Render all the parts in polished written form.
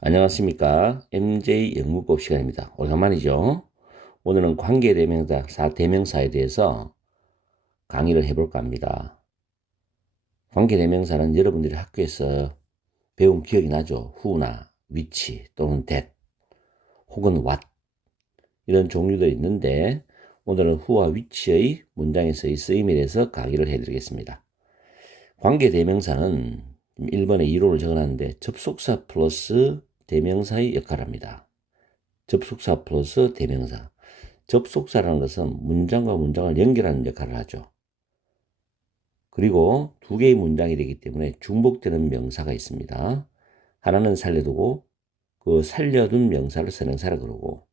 안녕하십니까. MJ 영문법 시간입니다. 오래간만이죠. 오늘은 관계대명사, 대명사에 대해서 강의를 해볼까 합니다. 관계대명사는 여러분들이 학교에서 배운 기억이 나죠. who나 which 또는 that 혹은 what 이런 종류도 있는데 오늘은 who와 which의 문장에서의 쓰임에 대해서 강의를 해드리겠습니다. 관계대명사는 1번에 이론을 적어놨는데 접속사 플러스 대명사의 역할을 합니다. 접속사 플러스 대명사. 접속사라는 것은 문장과 문장을 연결하는 역할을 하죠. 그리고 두 개의 문장이 되기 때문에 중복되는 명사가 있습니다. 하나는 살려두고 그 살려둔 명사를 선행사라 그러고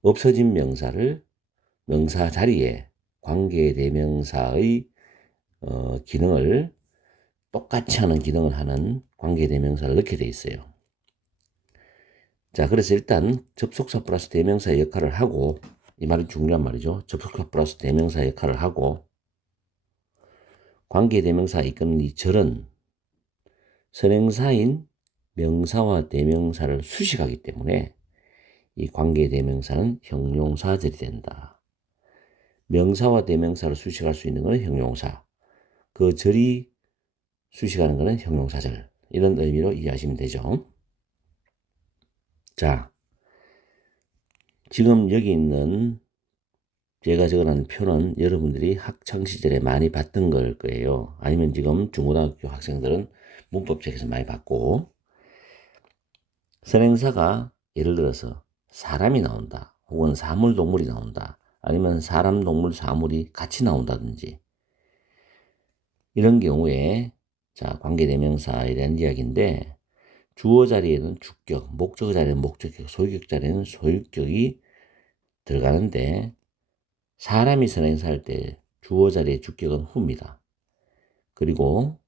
없어진 명사를 명사 자리에 관계대명사의 기능을 똑같이 하는 기능을 하는 관계대명사를 넣게 돼 있어요. 자, 그래서 일단 접속사 플러스 대명사의 역할을 하고, 이 말이 중요한 말이죠. 접속사 플러스 대명사의 역할을 하고 관계대명사가 이끄는 이 절은 선행사인 명사와 대명사를 수식하기 때문에 이 관계대명사는 형용사절이 된다. 명사와 대명사를 수식할 수 있는 것은 형용사, 그 절이 수식하는 것은 형용사절, 이런 의미로 이해하시면 되죠. 자, 지금 여기 있는 제가 적어놓은 표는 여러분들이 학창시절에 많이 봤던 걸 거예요. 아니면 지금 중고등학교 학생들은 문법책에서 많이 봤고, 선행사가 예를 들어서 사람이 나온다, 혹은 사물, 동물이 나온다, 아니면 사람, 동물, 사물이 같이 나온다든지 이런 경우에 자, 관계대명사에 대한 이야기인데 주어 자리에는 주격, 목적어 자리에는 목적격, 소유격 자리에는 소유격이 들어가는데 사람이 선행사할 때 주어 자리의 주격은 who입니다. 그리고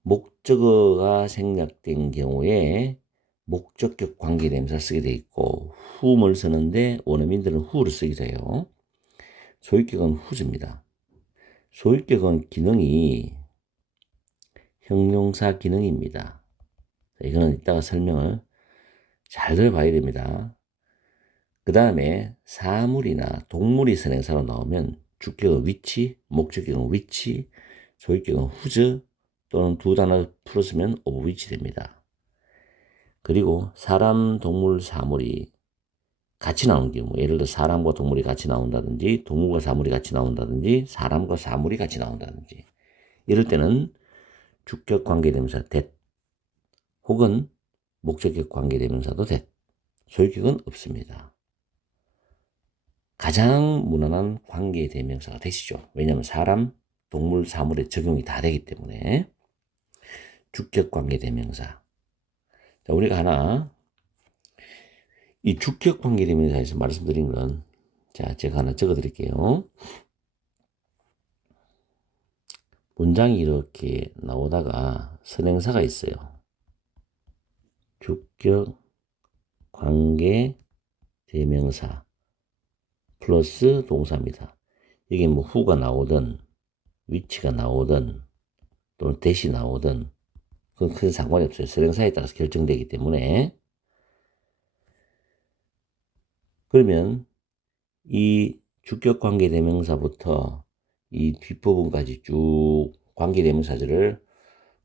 목적어가 생략된 경우에 목적격 관계대명사를 쓰게 돼 있고 whom을 쓰는데 원어민들은 who를 쓰기도 해요. 소유격은 whos입니다. 소유격은 기능이 형용사 기능입니다. 이거는 이따가 설명을 잘 들어봐야 됩니다. 그 다음에 사물이나 동물이 선행사로 나오면 주격은 which, 목적격은 which, 소유격은 whose 또는 두 단어 풀었으면 of which 됩니다. 그리고 사람, 동물, 사물이 같이 나오는 경우, 예를 들어 사람과 동물이 같이 나온다든지 동물과 사물이 같이 나온다든지 사람과 사물이 같이 나온다든지 이럴 때는 주격 관계대명사 that 혹은 목적격 관계대명사도 that, 소유격은 없습니다. 가장 무난한 관계대명사가 되시죠. 왜냐하면 사람, 동물, 사물에 적용이 다 되기 때문에. 주격 관계대명사. 자, 우리가 하나 이 주격 관계대명사에서 말씀드린 건 자, 제가 하나 적어 드릴게요. 문장이 이렇게 나오다가 선행사가 있어요. 주격 관계대명사 플러스 동사입니다. 여기 뭐 who가 나오든 which가 나오든 또는 that이 나오든 그건 큰 상관이 없어요. 선행사에 따라서 결정되기 때문에. 그러면 이 주격 관계대명사부터 이 뒷부분까지 쭉 관계대명사들을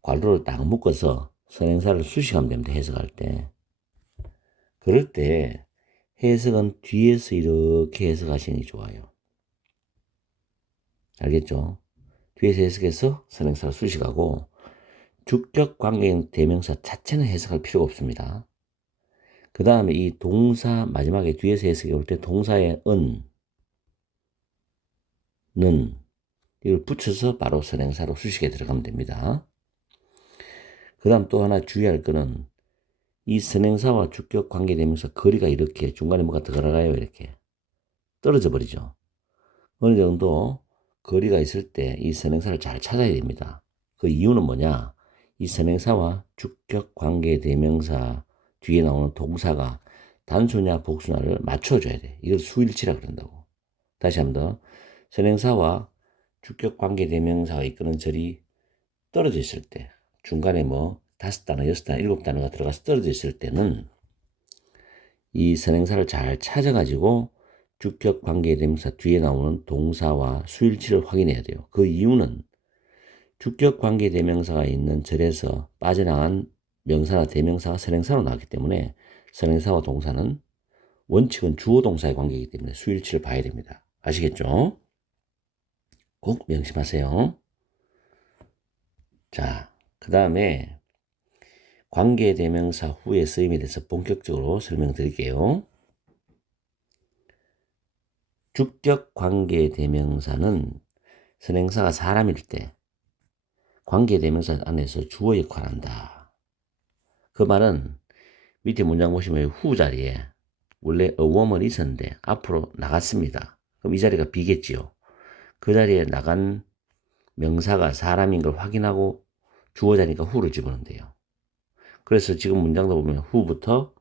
괄호를 딱 묶어서 선행사를 수식하면 됩니다. 해석할 때. 그럴 때 해석은 뒤에서 이렇게 해석하시는 게 좋아요. 알겠죠? 뒤에서 해석해서 선행사를 수식하고 주격 관계대명사 자체는 해석할 필요가 없습니다. 그 다음에 이 동사 마지막에 뒤에서 해석해 올 때 동사의 는 이걸 붙여서 바로 선행사로 수식에 들어가면 됩니다. 그 다음 또 하나 주의할 거는 이 선행사와 주격 관계되면서 거리가 이렇게 중간에 뭐가 들어가요. 이렇게 떨어져 버리죠. 어느 정도 거리가 있을 때 이 선행사를 잘 찾아야 됩니다. 그 이유는 뭐냐? 이 선행사와 주격 관계대명사 뒤에 나오는 동사가 단수냐 복수냐를 맞춰줘야 돼. 이걸 수일치라 그런다고. 다시 한 번 더. 선행사와 주격 관계대명사가 이끄는 절이 떨어져 있을 때 중간에 뭐 5단어, 6단어, 7단어가 들어가서 떨어져 있을 때는 이 선행사를 잘 찾아가지고 주격 관계대명사 뒤에 나오는 동사와 수일치를 확인해야 돼요. 그 이유는 주격 관계대명사가 있는 절에서 빠져나간 명사나 대명사가 선행사로 나왔기 때문에 선행사와 동사는 원칙은 주어 동사의 관계이기 때문에 수일치를 봐야 됩니다. 아시겠죠? 꼭 명심하세요. 자, 그 다음에 관계대명사 후의 쓰임에 대해서 본격적으로 설명드릴게요. 주격 관계대명사는 선행사가 사람일 때 관계대명사 안에서 주어 역할을 한다. 그 말은 밑에 문장 보시면 후 자리에 원래 a woman이 있었는데 앞으로 나갔습니다. 그럼 이 자리가 비겠지요. 그 자리에 나간 명사가 사람인 걸 확인하고 주어 자리니까 who를 집어넣는데요. 그래서 지금 문장도 보면 who부터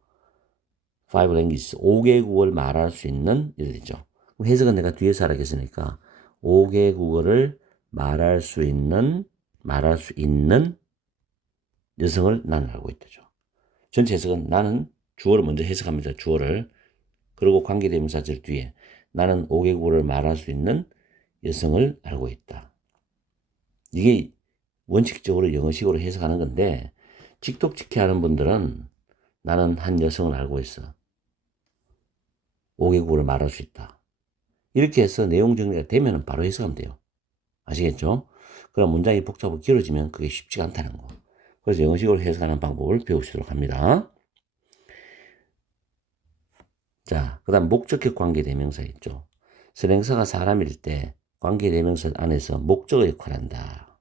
5 languages, 5개국어를 말할 수 있는 이렇게 되죠. 해석은 내가 뒤에서 하라겠으니까 5개국어를 말할 수 있는 여성을 나는 알고 있다죠. 전체 해석은 나는 주어를 먼저 해석합니다. 주어를. 그리고 관계대명사절 뒤에 나는 5개국어를 말할 수 있는 여성을 알고 있다. 이게 원칙적으로 영어식으로 해석하는 건데 직독직해 하는 분들은 나는 한 여성을 알고 있어. 5개국어를 말할 수 있다. 이렇게 해서 내용 정리가 되면 바로 해석하면 돼요. 아시겠죠? 그럼 문장이 복잡하고 길어지면 그게 쉽지가 않다는 거. 그래서 영어식으로 해석하는 방법을 배우시도록 합니다. 자, 그 다음 목적격 관계대명사 있죠. 선행사가 사람일 때 관계대명사 안에서 목적의 역할을 한다.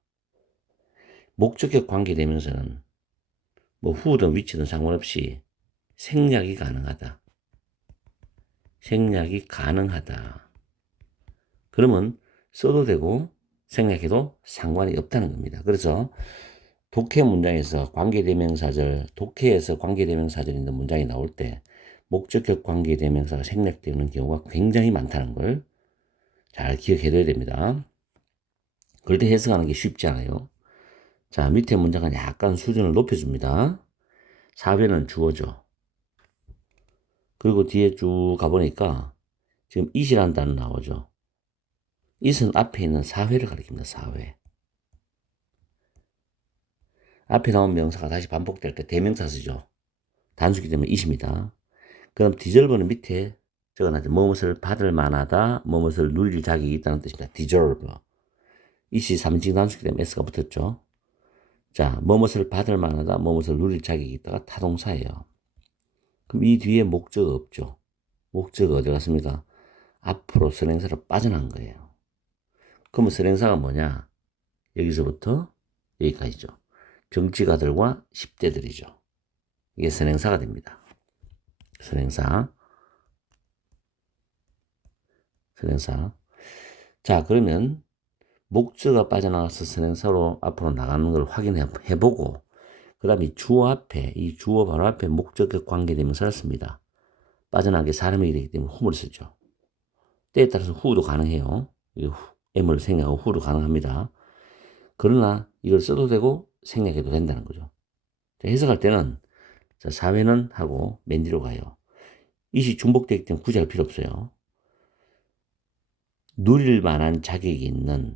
목적격 관계대명사는 뭐 who든 which든 상관없이 생략이 가능하다. 생략이 가능하다. 그러면 써도 되고 생략해도 상관이 없다는 겁니다. 그래서 독해 문장에서 관계대명사절, 독해에서 관계대명사절 있는 문장이 나올 때 목적격 관계대명사가 생략되는 경우가 굉장히 많다는 걸 잘 기억해둬야 됩니다. 그럴 때 해석하는 게 쉽지 않아요. 자, 밑에 문장은 약간 수준을 높여줍니다. 4회는 주어죠. 그리고 뒤에 쭉 가보니까 지금 it이라는 단어 나오죠. it은 앞에 있는 4회를 가리킵니다. 4회. 앞에 나온 명사가 다시 반복될 때 대명사 쓰죠. 단수기 때문에 it입니다. 그럼 deserve는 밑에 적어놨죠. 무엇을 받을 만하다, 무엇을 누릴 자격이 있다는 뜻입니다. deserve. it이 3인칭 단수기 때문에 s가 붙었죠. 자, 무엇을 받을 만하다, 무엇을 누릴 자격이 있다가 타동사예요. 그럼 이 뒤에 목적어 없죠. 목적어 어디 갔습니까? 앞으로 선행사로 빠져난 거예요. 그러면 선행사가 뭐냐? 여기서부터 여기까지죠. 정치가들과 10대들이죠. 이게 선행사가 됩니다. 선행사. 자, 그러면 목적어가 빠져나가서 선행사로 앞으로 나가는 걸 확인해보고 그 다음에 이 주어 바로 앞에 목적격 관계대명사를 씁니다. 빠져나가게 사람이 되기 때문에 who를 쓰죠. 때에 따라서 who도 가능해요. M을 생략하고 who도 가능합니다. 그러나 이걸 써도 되고 생략해도 된다는 거죠. 해석할 때는 자, 4회는 하고 맨 뒤로 가요. it이 중복되기 때문에 굳이 할 필요 없어요. 누릴 만한 자격이 있는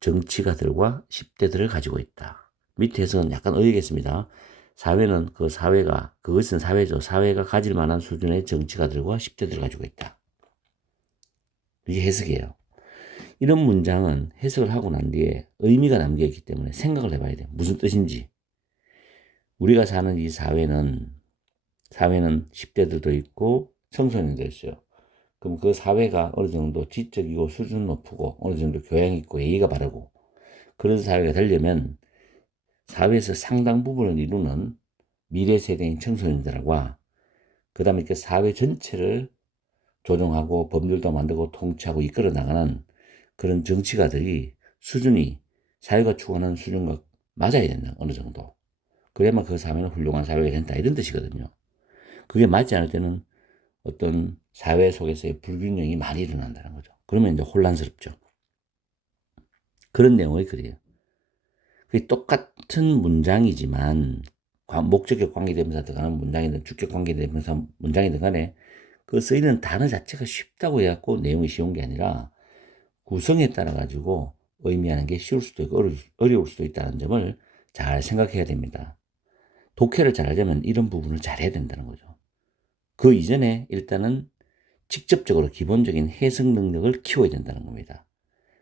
정치가들과 10대들을 가지고 있다. 밑에서는 약간 어이겠습니다. 사회는 그 사회가, 그것은 사회죠. 사회가 가질 만한 수준의 정치가들과 10대들을 가지고 있다. 이게 해석이에요. 이런 문장은 해석을 하고 난 뒤에 의미가 담겨있기 때문에 생각을 해봐야 돼요. 무슨 뜻인지. 우리가 사는 이 사회는 10대들도 있고 청소년도 있어요. 그럼 그 사회가 어느 정도 지적이고 수준 높고 어느 정도 교양 있고 예의가 바르고 그런 사회가 되려면 사회에서 상당 부분을 이루는 미래 세대인 청소년들과 그 다음에 그 사회 전체를 조정하고 법률도 만들고 통치하고 이끌어 나가는 그런 정치가들이 수준이 사회가 추구하는 수준과 맞아야 된다. 어느 정도. 그래야만 그 사회는 훌륭한 사회가 된다. 이런 뜻이거든요. 그게 맞지 않을 때는 어떤 사회 속에서의 불균형이 많이 일어난다는 거죠. 그러면 이제 혼란스럽죠. 그런 내용의 글이에요. 그 똑같은 문장이지만 목적격 관계대명사 들어가는 문장이든 주격 관계대명사 문장이든 간에 그 쓰이는 단어 자체가 쉽다고 해갖고 내용이 쉬운 게 아니라 구성에 따라 가지고 의미하는 게 쉬울 수도 있고 어려울 수도 있다는 점을 잘 생각해야 됩니다. 독해를 잘하려면 이런 부분을 잘해야 된다는 거죠. 그 이전에 일단은 직접적으로 기본적인 해석 능력을 키워야 된다는 겁니다.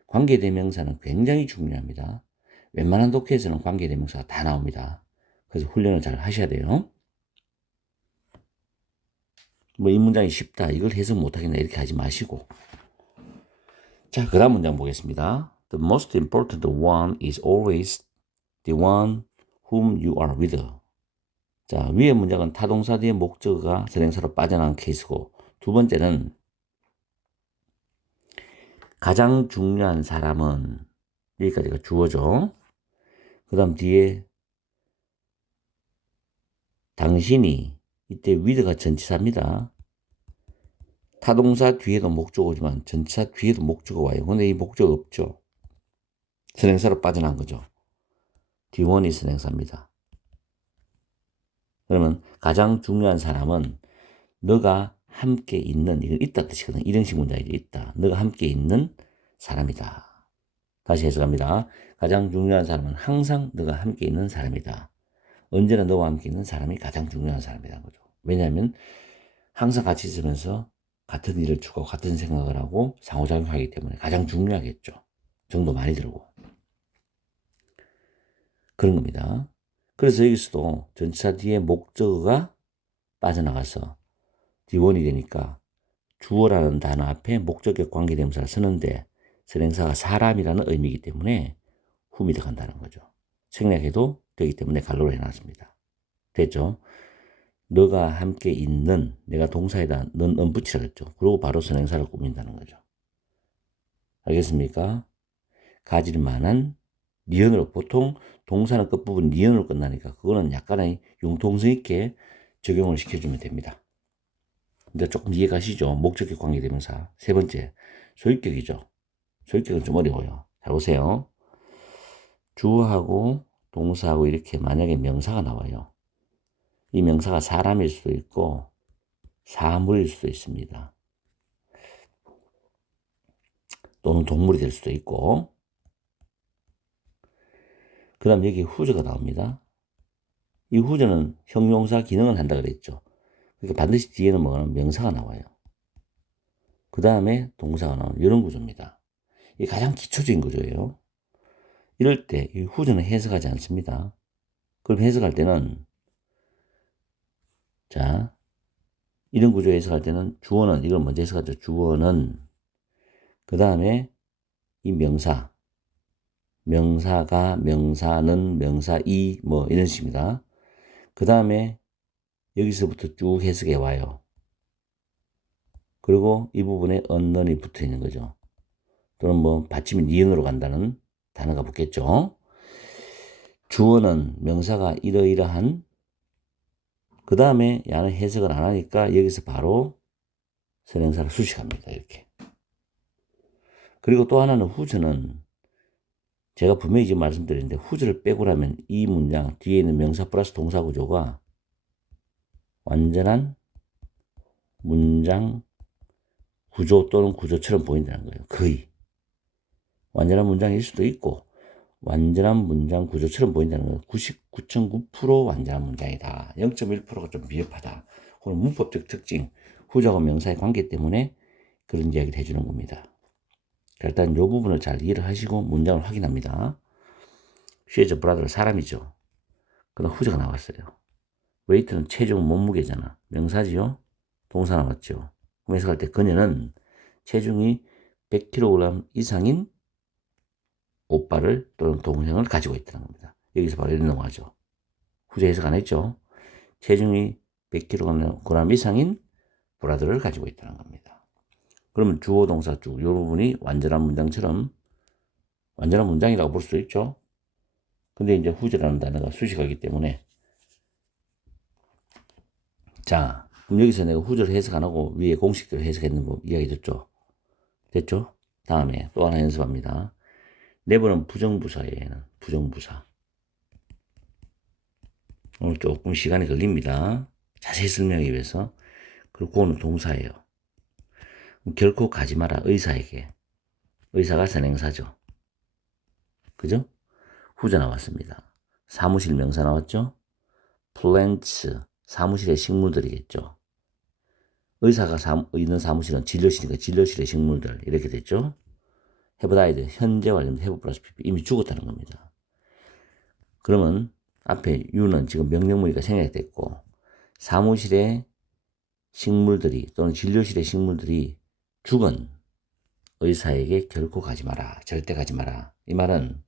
관계대명사는 굉장히 중요합니다. 웬만한 독해에서는 관계대명사가 다 나옵니다. 그래서 훈련을 잘 하셔야 돼요. 뭐 이 문장이 쉽다, 이걸 해석 못하겠네 이렇게 하지 마시고. 자, 그 다음 문장 보겠습니다. The most important one is always the one whom you are with. 자, 위의 문장은 타동사 뒤에 목적어가 선행사로 빠져나간 케이스고, 두 번째는 가장 중요한 사람은, 여기까지가 주어죠. 그 다음 뒤에 당신이, 이때 with가 전치사입니다. 타동사 뒤에도 목적어지만 전치사 뒤에도 목적어 와요. 근데 이 목적어 없죠. 선행사로 빠져나간 거죠. D1이 선행사입니다. 그러면 가장 중요한 사람은 너가 함께 있는, 이건 있다 뜻이거든. 이형식 문장이죠. 있다. 너가 함께 있는 사람이다. 다시 해석합니다. 가장 중요한 사람은 항상 너가 함께 있는 사람이다. 언제나 너와 함께 있는 사람이 가장 중요한 사람이라는 거죠. 왜냐하면 항상 같이 있으면서 같은 일을 추구하고 같은 생각을 하고 상호작용하기 때문에 가장 중요하겠죠. 정도 많이 들고. 그런 겁니다. 그래서 여기서도 전치사 뒤에 목적어가 빠져나가서 D1이 되니까 주어라는 단어 앞에 목적격 관계대명사를 쓰는데 선행사가 사람이라는 의미이기 때문에 whom이 들어간다는 거죠. 생략해도 되기 때문에 갈로로 해놨습니다. 됐죠? 너가 함께 있는, 내가 동사에다 넌 은붙이라고 했죠. 그리고 바로 선행사를 꾸민다는 거죠. 알겠습니까? 가질 만한 니은으로, 보통 동사는 끝부분 니은으로 끝나니까 그거는 약간의 융통성 있게 적용을 시켜주면 됩니다. 이제 조금 이해가시죠? 목적격 관계대명사. 세 번째, 소유격이죠. 소유격은 좀 어려워요. 잘 보세요. 주어하고 동사하고 이렇게 만약에 명사가 나와요. 이 명사가 사람일 수도 있고 사물일 수도 있습니다. 또는 동물이 될 수도 있고. 그 다음 여기 후저가 나옵니다. 이 후저는 형용사 기능을 한다 그랬죠. 그러니까 반드시 뒤에는 뭐가 나오면 명사가 나와요. 그 다음에 동사가 나오는 이런 구조입니다. 이게 가장 기초적인 구조예요. 이럴 때 이 후저는 해석하지 않습니다. 그럼 해석할 때는, 자, 이런 구조 해석할 때는 주어는, 이걸 먼저 해석하죠. 주어는, 그 다음에 이 명사, 명사가, 명사는, 명사이, 뭐 이런 식입니다. 그 다음에 여기서부터 쭉 해석해 와요. 그리고 이 부분에 언론이 붙어 있는 거죠. 또는 뭐 받침이 니은으로 간다는 단어가 붙겠죠. 주어는 명사가 이러이러한, 그 다음에 야는 해석을 안 하니까 여기서 바로 선행사를 수식합니다. 이렇게. 그리고 또 하나는 후저는, 제가 분명히 지금 말씀드렸는데 후저를 빼고 나면 이 문장 뒤에 있는 명사 플러스 동사 구조가 완전한 문장 구조 또는 구조처럼 보인다는 거예요. 거의. 완전한 문장일 수도 있고 완전한 문장 구조처럼 보인다는 거예요. 99.9% 완전한 문장이다. 0.1%가 좀 미흡하다. 그건 문법적 특징, 후저하고 명사의 관계 때문에 그런 이야기를 해주는 겁니다. 일단 이 부분을 잘 이해를 하시고 문장을 확인합니다. 쉐이저 브라더는 사람이죠. 그다음 후저가 나왔어요. 웨이트는 체중, 몸무게잖아. 명사지요. 동사 나왔죠. 그럼 해석할 때 그녀는 체중이 100kg 이상인 오빠를 또는 동생을 가지고 있다는 겁니다. 여기서 바로 이런 넘어가죠. 후저 해석 안 했죠. 체중이 100kg 이상인 브라더를 가지고 있다는 겁니다. 그러면 주어 동사 쭉 이 부분이 완전한 문장처럼 완전한 문장이라고 볼 수도 있죠. 근데 이제 후저라는 단어가 수식하기 때문에, 자, 그럼 여기서 내가 후저를 해석 안 하고 위에 공식대로 해석했는 거 이야기 됐죠? 됐죠? 다음에 또 하나 연습합니다. 네버는 부정부사예요. 얘는 부정부사. 오늘 조금 시간이 걸립니다. 자세히 설명하기 위해서. 그리고 그거는 동사예요. 결코 가지 마라. 의사에게. 의사가 선행사죠. 그죠? 후자 나왔습니다. 사무실 명사 나왔죠? plants, 사무실의 식물들이겠죠. 의사가 있는 사무실은 진료실이니까 진료실의 식물들 이렇게 됐죠. have died, 현재 완료입니다. have 플러스 pp, 이미 죽었다는 겁니다. 그러면 앞에 you는 지금 명령문이니까 생략됐고 사무실의 식물들이 또는 진료실의 식물들이 죽은 의사에게 결코 가지 마라. 절대 가지 마라. 이 말은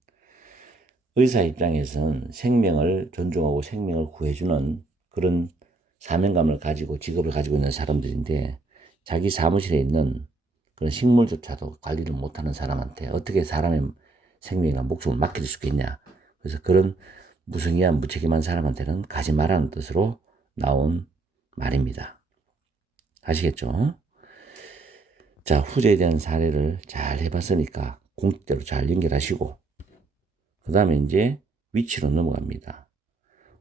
의사 입장에서는 생명을 존중하고 생명을 구해주는 그런 사명감을 가지고 직업을 가지고 있는 사람들인데 자기 사무실에 있는 그런 식물조차도 관리를 못하는 사람한테 어떻게 사람의 생명이나 목숨을 맡길 수 있겠냐. 그래서 그런 무성의한 무책임한 사람한테는 가지 말라는 뜻으로 나온 말입니다. 아시겠죠? 자, 후제에 대한 사례를 잘 해봤으니까 공식대로 잘 연결하시고 그 다음에 이제 위치로 넘어갑니다.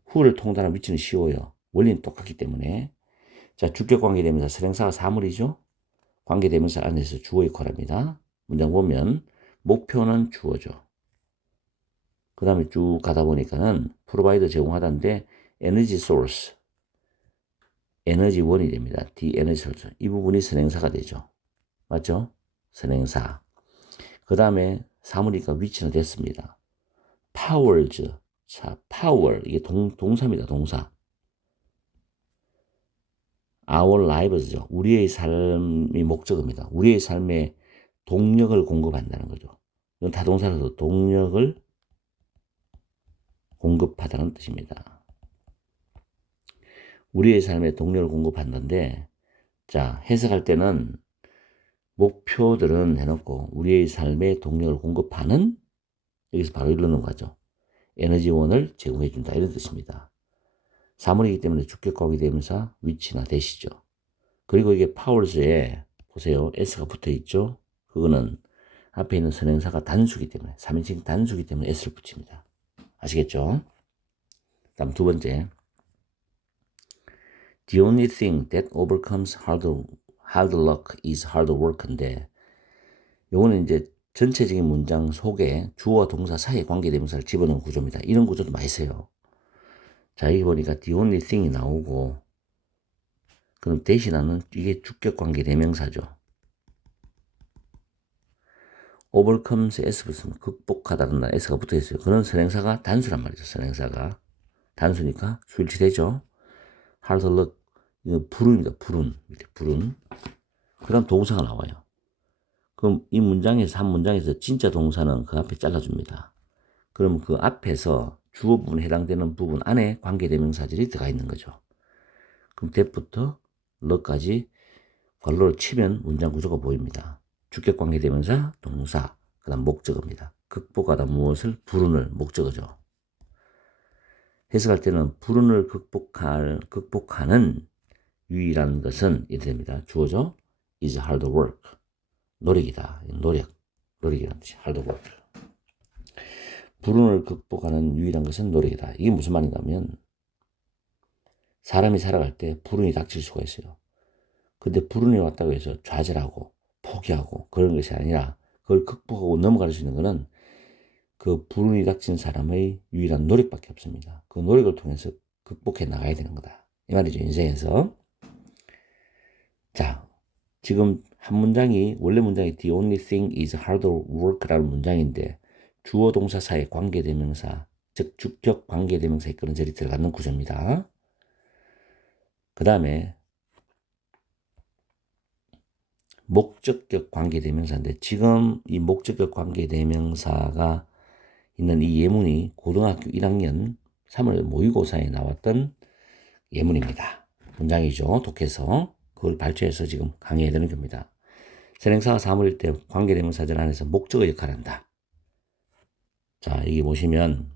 후를 통달한 위치는 쉬워요. 원리는 똑같기 때문에. 자, 주격 관계대명사 선행사가 사물이죠. 관계대명사 안에서 주어 역할합니다. 문장 보면 목표는 주어죠. 그 다음에 쭉 가다 보니까는 프로바이더 제공하다인데 에너지 소스, 에너지원이 됩니다. The 에너지 소스. 이 부분이 선행사가 되죠. 맞죠? 선행사. 그 다음에 사물이니까 위치는 됐습니다. powers. 자, power. 이게 동사입니다. 동사. our lives죠. 우리의 삶이 목적입니다. 우리의 삶에 동력을 공급한다는 거죠. 이건 타동사라서 동력을 공급하다는 뜻입니다. 우리의 삶에 동력을 공급한다는데, 자, 해석할 때는 목표들은 해놓고 우리의 삶에 동력을 공급하는, 여기서 바로 이르는 거죠. 에너지원을 제공해준다. 이런 뜻입니다. 사물이기 때문에 주격과학이 되면서 위치나 대시죠. 그리고 이게 파워즈에 보세요. S가 붙어 있죠. 그거는 앞에 있는 선행사가 단수기 때문에 3인칭 단수기 때문에 S를 붙입니다. 아시겠죠? 다음 두 번째. The only thing that overcomes hard luck is hard work인데 요거는 이제 전체적인 문장 속에 주어와 동사 사이에 관계대명사를 집어넣은 구조입니다. 이런 구조도 많이 써요. 자, 여기 보니까 the only thing이 나오고 그럼 대신하는 이게 주격관계대명사죠. overcomes S 붙으면 극복하다는 S가 붙어있어요. 그런 선행사가 단수란 말이죠. 선행사가 단수니까 수일치되죠. hard luck, 이거 불운입니다. 불운. 그 다음 동사가 나와요. 그럼 이 문장에서 한 문장에서 진짜 동사는 그 앞에 잘라줍니다. 그럼 그 앞에서 주어 부분에 해당되는 부분 안에 관계대명사들이 들어가 있는 거죠. 그럼 that부터 luck까지 괄호를 치면 문장 구조가 보입니다. 주격관계대명사, 동사, 그 다음 목적어입니다. 극복하다 무엇을? 불운을 목적어죠. 해석할 때는 불운을 극복하는 유일한 것은 이렇게 됩니다. 주어죠. is hard work. 노력이다. 노력이라는 뜻이 hard work. 불운을 극복하는 유일한 것은 노력이다. 이게 무슨 말인가 하면 사람이 살아갈 때 불운이 닥칠 수가 있어요. 근데 불운이 왔다고 해서 좌절하고 포기하고 그런 것이 아니라 그걸 극복하고 넘어갈 수 있는 것은 그 불운이 닥친 사람의 유일한 노력밖에 없습니다. 그 노력을 통해서 극복해 나가야 되는 거다. 이 말이죠. 인생에서. 자, 지금 한 문장이 원래 문장이 The only thing is hard work라는 문장인데 주어 동사 사이 관계대명사 즉 주격 관계대명사의 그런 절이 들어가는 구조입니다. 그 다음에 목적격 관계대명사인데 지금 이 목적격 관계대명사가 있는 이 예문이 고등학교 1학년 3월 모의고사에 나왔던 예문입니다. 문장이죠. 독해서 그걸 발췌해서 지금 강의해야 되는 겁니다. 선행사가 사물일 때 관계대명사절 안에서 목적어 역할을 한다. 자, 여기 보시면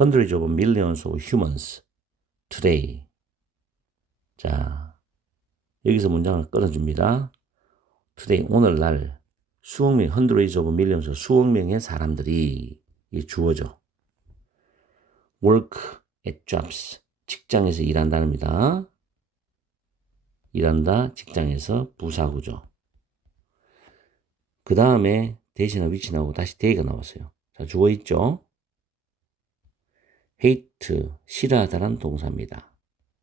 hundreds of millions of humans today. 자, 여기서 문장을 끊어줍니다. today, 오늘날 수억 명, hundreds of millions, 수억 명의 사람들이 이 주어죠. work at jobs. 직장에서 일한다입니다. 일한다, 직장에서 부사구조. 그 다음에 대시나 위치 나오고 다시 데이가 나왔어요. 자, 주어 있죠? hate, 싫어하다란 동사입니다.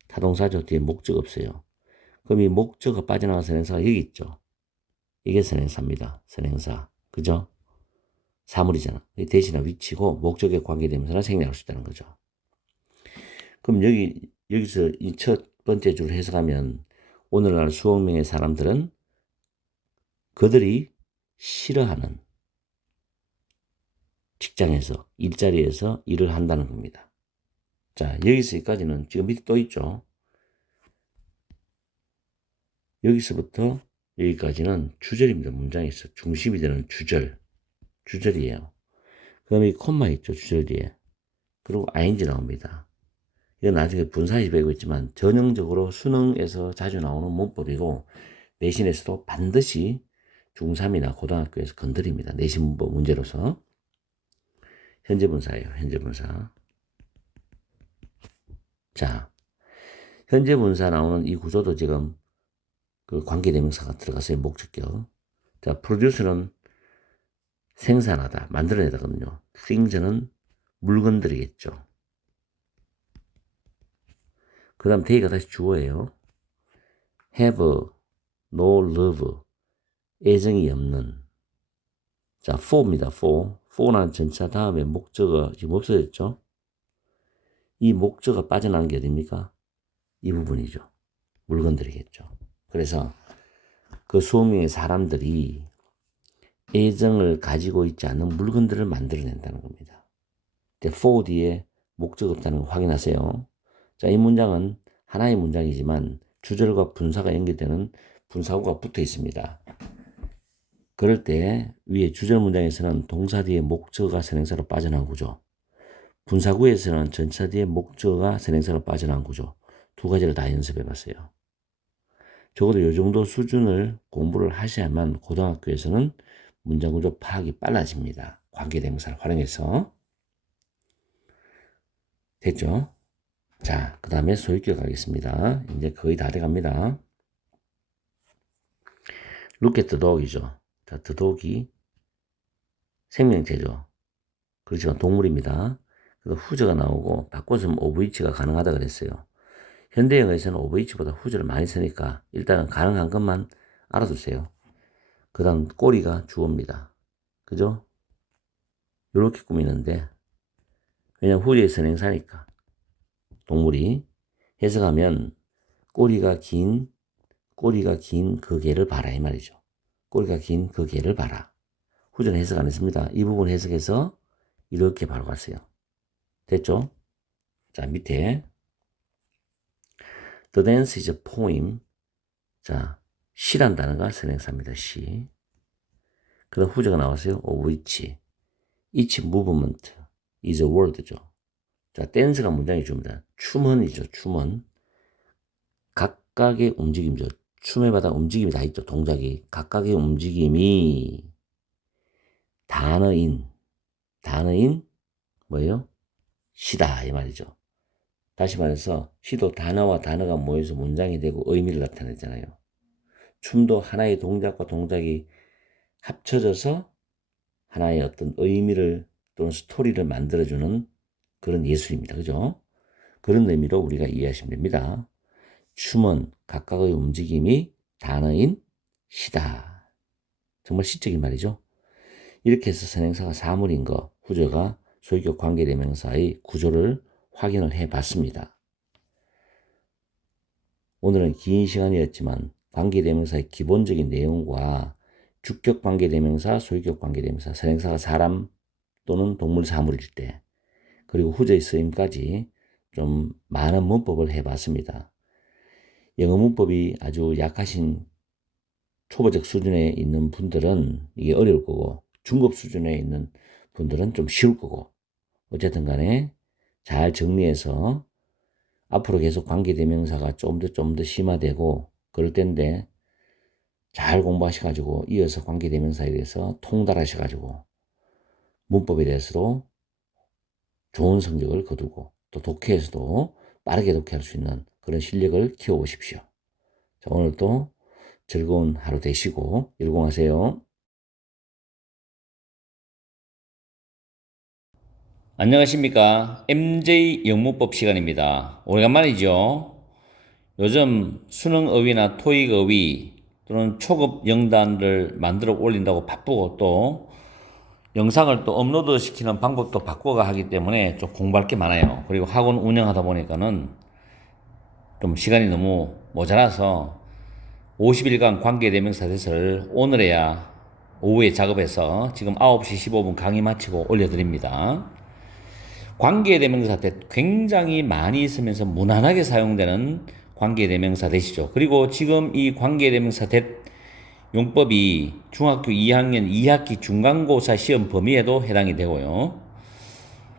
타동사죠. 뒤에 목적 없어요. 그럼 이 목적어 빠져나간 선행사가 여기 있죠. 이게 선행사입니다. 선행사. 그죠? 사물이잖아. 대시나 위치고 목적에 관계되면서 생략할 수 있다는 거죠. 그럼 여기서 이 첫 번째 줄을 해석하면 오늘날 수억 명의 사람들은 그들이 싫어하는 직장에서, 일자리에서 일을 한다는 겁니다. 자, 여기서까지는 지금 밑에 또 있죠. 여기서부터 여기까지는 주절입니다. 문장에서 중심이 되는 주절이에요. 그럼 이 콤마 있죠. 주절 뒤에. 그리고 ing 나옵니다. 이건 나중에 분사시 배우고 있지만 전형적으로 수능에서 자주 나오는 문법이고 내신에서도 반드시 중3이나 고등학교에서 건드립니다. 내신 문법 문제로서. 현재 분사예요. 현재 분사. 자, 현재 분사 나오는 이 구조도 지금 그 관계대명사가 들어갔어요. 목적격. 자, produce는 생산하다, 만들어내다거든요. things는 물건들이겠죠. 그 다음 day가 다시 주어예요. have, no love, 애정이 없는. 자, for입니다. for라는 전차 다음에 목적어 지금 없어졌죠. 이 목적어 빠져나간 게 어딥니까? 이 부분이죠. 물건들이겠죠. 그래서 그 수억 명의 사람들이 애정을 가지고 있지 않은 물건들을 만들어낸다는 겁니다. for 뒤에 목적 없다는 거 확인하세요. 자, 이 문장은 하나의 문장이지만 주절과 분사가 연결되는 분사구가 붙어 있습니다. 그럴 때 위에 주절 문장에서는 동사 뒤에 목적어가 선행사로 빠져나온 구조, 분사구에서는 전차 뒤에 목적어가 선행사로 빠져나온 구조, 두 가지를 다 연습해 봤어요. 적어도 이 정도 수준을 공부를 하셔야만 고등학교에서는 문장구조 파악이 빨라집니다. 관계대명사를 활용해서. 됐죠? 자, 그 다음에 소유격 가겠습니다. 이제 거의 다 돼갑니다. Look at the dog이죠. 자, the dog이 생명체죠. 그렇지만 동물입니다. 그래서 후저가 나오고 바꿔서 OVH가 가능하다 그랬어요. 현대영어에서는 OVH보다 후저를 많이 쓰니까 일단은 가능한 것만 알아두세요. 그 다음 꼬리가 주어입니다. 그죠? 이렇게 꾸미는데 왜냐면 후저의 선행사니까 동물이 해석하면 꼬리가 긴 그 개를 봐라 이 말이죠. 꼬리가 긴 그 개를 봐라. 후저는 해석 안 했습니다. 이 부분 해석해서 이렇게 바로 갔어요. 됐죠? 자, 밑에 The dance is a poem. 자, 시란 단어가 선행사입니다. 시. 그 다음 후저가 나왔어요. of which. each movement is a word죠. 자, 댄스가 문장이 줍니다. 춤은이죠. 춤은. 각각의 움직임이죠. 춤에 마다 움직임이 다 있죠. 동작이. 각각의 움직임이 단어인 뭐예요? 시다 이 말이죠. 다시 말해서 시도 단어와 단어가 모여서 문장이 되고 의미를 나타내잖아요. 춤도 하나의 동작과 동작이 합쳐져서 하나의 어떤 의미를 또는 스토리를 만들어주는 그런 예술입니다. 그죠? 그런 의미로 우리가 이해하시면 됩니다. 춤은 각각의 움직임이 단어인 시다. 정말 시적인 말이죠. 이렇게 해서 선행사가 사물인 거, 후저가 소유격 관계대명사의 구조를 확인을 해봤습니다. 오늘은 긴 시간이었지만 관계대명사의 기본적인 내용과 주격 관계대명사, 소유격 관계대명사, 선행사가 사람 또는 동물 사물일 때 그리고 후저의 쓰임까지 좀 많은 문법을 해봤습니다. 영어 문법이 아주 약하신 초보적 수준에 있는 분들은 이게 어려울 거고 중급 수준에 있는 분들은 좀 쉬울 거고 어쨌든 간에 잘 정리해서 앞으로 계속 관계대명사가 좀 더 심화되고 그럴 텐데 잘 공부하셔가지고 이어서 관계대명사에 대해서 통달하셔가지고 문법에 대해서도 좋은 성적을 거두고 또 독해에서도 빠르게 독해할 수 있는 그런 실력을 키워보십시오. 자, 오늘도 즐거운 하루 되시고 일공하세요. 안녕하십니까. MJ 영문법 시간입니다. 오래간만이죠. 요즘 수능어휘나 토익어휘 또는 초급 영단을 만들어 올린다고 바쁘고 또 영상을 또 업로드 시키는 방법도 바꿔가 하기 때문에 좀 공부할 게 많아요. 그리고 학원 운영하다 보니까는 좀 시간이 너무 모자라서 50일간 관계대명사 대설을 오늘에야 오후에 작업해서 지금 9시 15분 강의 마치고 올려드립니다. 관계대명사 대 굉장히 많이 쓰면서 무난하게 사용되는 관계대명사 대시죠. 그리고 지금 이 관계대명사 대 용법이 중학교 2학년 2학기 중간고사 시험 범위에도 해당이 되고요.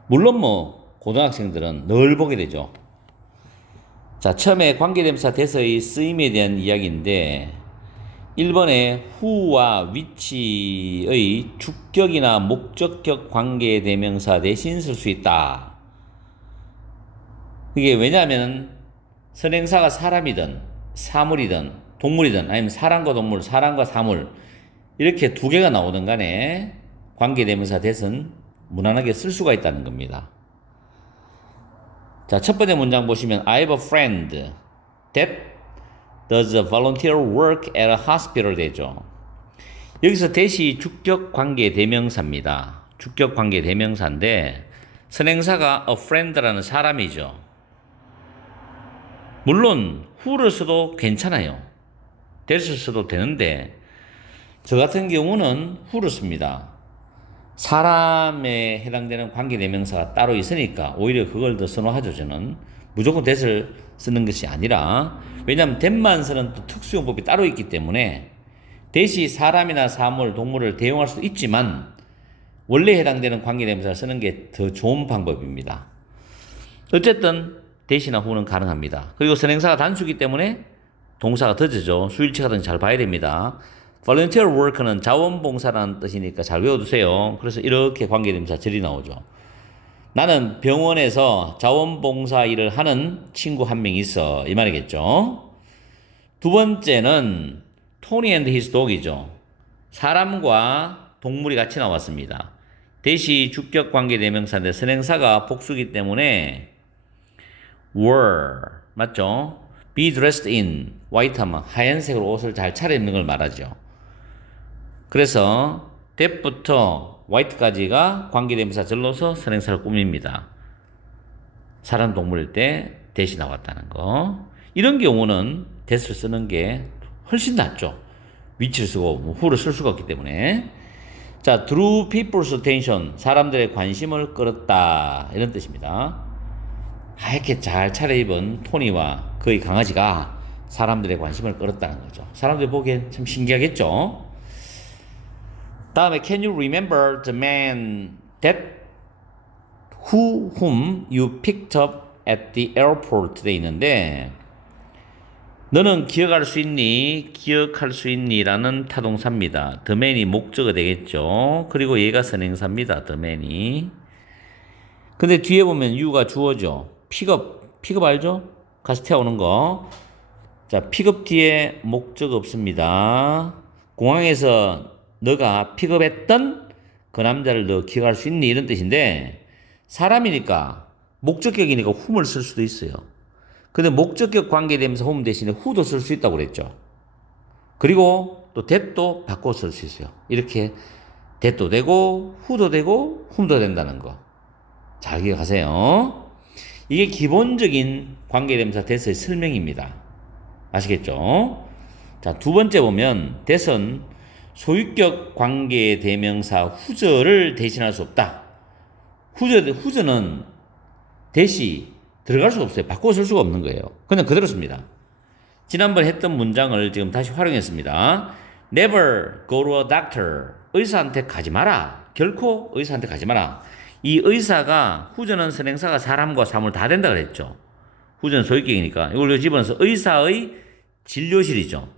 물론 고등학생들은 늘 보게 되죠. 자, 처음에 관계대명사 대서의 쓰임에 대한 이야기인데 1번에 who와 which의 주격이나 목적격 관계대명사 대신 쓸 수 있다. 이게 왜냐하면 선행사가 사람이든 사물이든 동물이든 아니면 사람과 동물, 사람과 사물 이렇게 두 개가 나오든 간에 관계대명사 대신 무난하게 쓸 수가 있다는 겁니다. 자, 첫 번째 문장 보시면 I have a friend that does volunteer work at a hospital 되죠. 여기서 that이 주격 관계 대명사입니다. 주격 관계 대명사인데 선행사가 a friend라는 사람이죠. 물론 who를 써도 괜찮아요. that을 써도 되는데 저 같은 경우는 who를 씁니다. 사람에 해당되는 관계 대명사가 따로 있으니까 오히려 그걸 더 선호하죠. 저는 무조건 that을 쓰는 것이 아니라 왜냐하면 that만 쓰는 또 특수용법이 따로 있기 때문에 that이 사람이나 사물, 동물을 대용할 수도 있지만 원래 해당되는 관계대명사를 쓰는 게 더 좋은 방법입니다. 어쨌든 that이나 who는 가능합니다. 그리고 선행사가 단수이기 때문에 동사가 더즈죠. 수일치가든지 잘 봐야 됩니다. volunteer work는 자원봉사라는 뜻이니까 잘 외워두세요. 그래서 이렇게 관계대명사 절이 나오죠. 나는 병원에서 자원봉사 일을 하는 친구 한 명 있어. 이 말이겠죠. 두 번째는 토니 앤드 히스 독이죠. 사람과 동물이 같이 나왔습니다. that이 주격 관계 대명사인데 선행사가 복수기 때문에 were 맞죠? be dressed in white 하면 하얀색으로 옷을 잘 차려입는 걸 말하죠. 그래서 that부터 white까지가 관계대명사 절로서 선행사를 꾸밉니다. 사람 동물일 때 that이 나왔다는 거. 이런 경우는 that을 쓰는 게 훨씬 낫죠. which를 쓰고 who를 쓸 수가 없기 때문에. 자, drew people's attention 사람들의 관심을 끌었다 이런 뜻입니다. 하얗게 잘 차려입은 토니와 그의 강아지가 사람들의 관심을 끌었다는 거죠. 사람들이 보기엔 참 신기하겠죠. 다음에 can you remember the man that whom you picked up at the airport 돼 있는데 너는 기억할 수 있니? 기억할 수 있니? 라는 타동사입니다. the man이 목적어 되겠죠. 그리고 얘가 선행사입니다. the man이. 근데 뒤에 보면 you가 주어죠. 픽업 알죠? 가서 태우는 거. 자, 픽업 뒤에 목적어 없습니다. 공항에서 너가 픽업했던 그 남자를 너 기억할 수 있니? 이런 뜻인데 사람이니까 목적격이니까 whom을 쓸 수도 있어요. 근데 목적격 관계되면서 whom 대신에 who도 쓸 수 있다고 그랬죠. 그리고 또 that도 바꿔 쓸 수 있어요. 이렇게 that도 되고 who도 되고 whom도 된다는 거. 잘 기억하세요. 이게 기본적인 관계대명사 that의 설명입니다. 아시겠죠? 자, 두 번째 보면 that은 소유격 관계대명사 후절을 대신할 수 없다. 후절은 that이 들어갈 수가 없어요. 바꿔 쓸 수가 없는 거예요. 그냥 그대로 씁니다. 지난번 했던 문장을 지금 다시 활용했습니다. Never go to a doctor. 의사한테 가지 마라. 결코 의사한테 가지 마라. 이 의사가 후전은 선행사가 사람과 사물 다 된다 그랬죠. 후전 소유격이니까 이걸 집어넣어서 의사의 진료실이죠.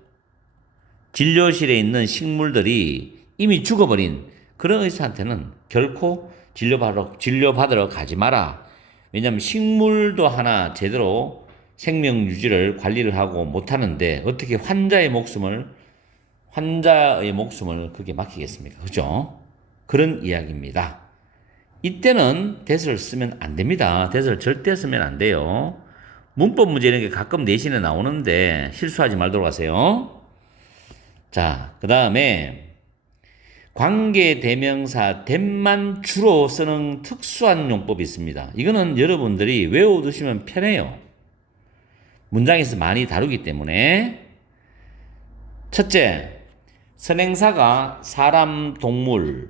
진료실에 있는 식물들이 이미 죽어버린 그런 의사한테는 결코 진료받으러 가지 마라. 왜냐하면 식물도 하나 제대로 생명 유지를 관리를 하고 못하는데 어떻게 환자의 목숨을 그렇게 맡기겠습니까? 그죠? 그런 이야기입니다. 이때는 that을 쓰면 안 됩니다. that을 절대 쓰면 안 돼요. 문법 문제 이런 게 가끔 내신에 나오는데 실수하지 말도록 하세요. 자, 그 다음에 관계 대명사 that만 주로 쓰는 특수한 용법이 있습니다. 이거는 여러분들이 외워두시면 편해요. 문장에서 많이 다루기 때문에. 첫째, 선행사가 사람, 동물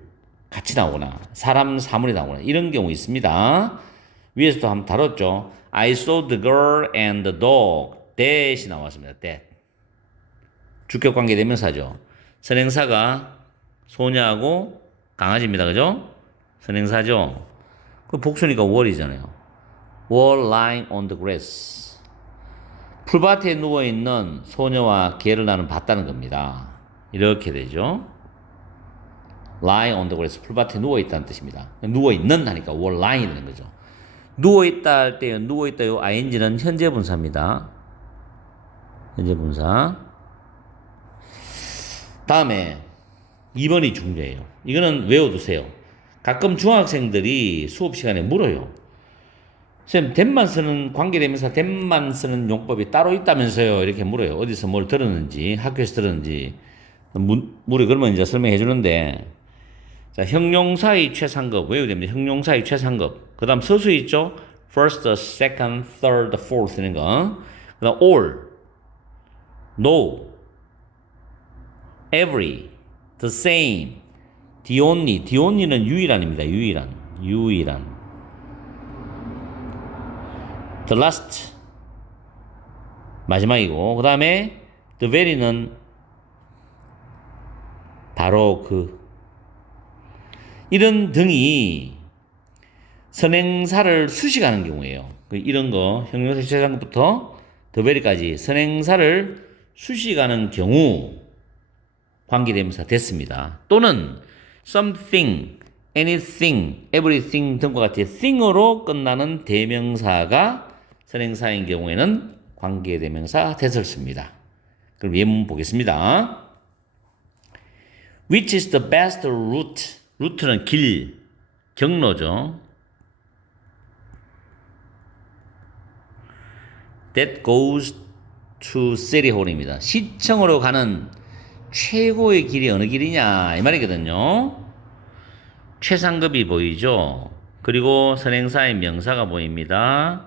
같이 나오거나 사람, 사물이 나오거나 이런 경우 있습니다. 위에서도 한번 다뤘죠. I saw the girl and the dog. that이 나왔습니다. that. 주격관계 대명사죠. 선행사가 소녀하고 강아지입니다. 그죠? 선행사죠. 그 복수니까 were이잖아요. were lying on the grass. 풀밭에 누워있는 소녀와 개를 나는 봤다는 겁니다. 이렇게 되죠. lie on the grass. 풀밭에 누워있다는 뜻입니다. 누워있는 하니까 were lying 되는 거죠. 누워있다 할 때 누워있다요 ing는 현재 분사입니다. 현재 분사. 다음에 2번이 중요해요. 이거는 외워두세요. 가끔 중학생들이 수업 시간에 물어요. 선생님, that만 쓰는 관계대명사 that만 쓰는 용법이 따로 있다면서요. 이렇게 물어요. 어디서 뭘 들었는지, 학교에서 들었는지. 물어 그러면 이제 설명해 주는데, 자, 형용사의 최상급 외워야 됩니다. 형용사의 최상급. 그 다음 서술 있죠? first, second, third, fourth 이런 거. 그 다음 all, no, every, the same, the only. the only는 유일한입니다. 유일한. the last, 마지막이고. 그 다음에 the very는 바로 이런 등이 선행사를 수식하는 경우예요. 이런 거 형용사 최상급부터 the very까지 선행사를 수식하는 경우 관계대명사 됐습니다. 또는 something, anything, everything 등과 같이 thing으로 끝나는 대명사가 선행사인 경우에는 관계대명사 that을 씁니다. 그럼 예문 보겠습니다. Which is the best route? 루트는 길, 경로죠. That goes to City Hall입니다. 시청으로 가는 최고의 길이 어느 길이냐 이 말이거든요. 최상급이 보이죠. 그리고 선행사의 명사가 보입니다.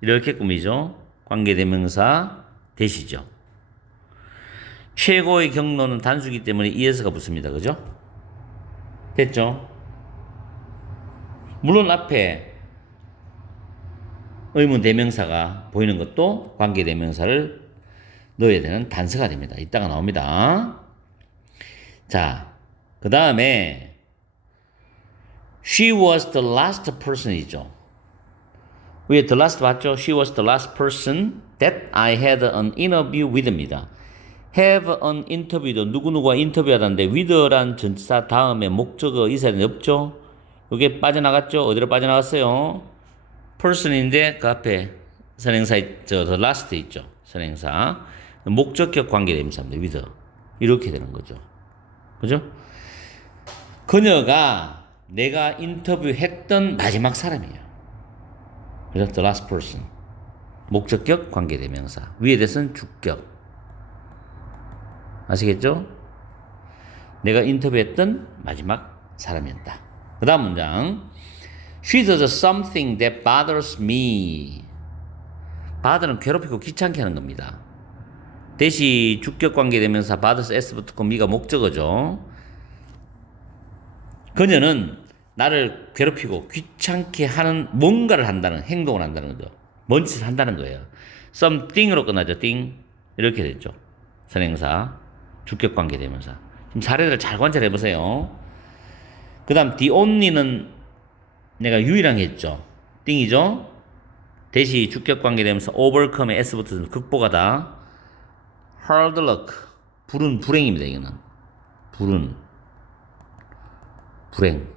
이렇게 꾸미죠. 관계대명사 되시죠. 최고의 경로는 단수이기 때문에 ES가 붙습니다. 그죠? 됐죠? 물론 앞에 의문 대명사가 보이는 것도 관계대명사를 넣어야 되는 단서가 됩니다. 이따가 나옵니다. 자, 그 다음에 She was the last person이죠. 위에 the last 봤죠? She was the last person that I had an interview with입니다. have an interview도 누구누구와 인터뷰하다는데 with란 전치사 다음에 목적어 이사는 없죠? 이게 빠져나갔죠? 어디로 빠져나갔어요? person인데 그 앞에 선행사 the last 있죠? 선행사 목적격 관계대명사입니다. with 이렇게 되는 거죠. 그죠? 그녀가 내가 인터뷰했던 마지막 사람이에요. 그래서 the last person 목적격 관계대명사 위에 대해서는 주격 아시겠죠? 내가 인터뷰했던 마지막 사람이었다. 그 다음 문장 She does something that bothers me. bothers는 괴롭히고 귀찮게 하는 겁니다. 대시 주격 관계대명사 bothers s 붙고 me가 목적어죠. 그녀는 나를 괴롭히고 귀찮게 하는 뭔가를 한다는 행동을 한다는 거죠. 뭔 짓을 한다는 거예요. something으로 끝나죠. thing 이렇게 됐죠. 선행사 주격 관계대명사. 지금 사례를 잘 관찰해 보세요. 그 다음 the only는 내가 유일한 게 했죠. thing이죠. 대시 주격 관계대명사 overcome에 s 붙어서 극복하다. hard luck 불행입니다. 이거는 불행.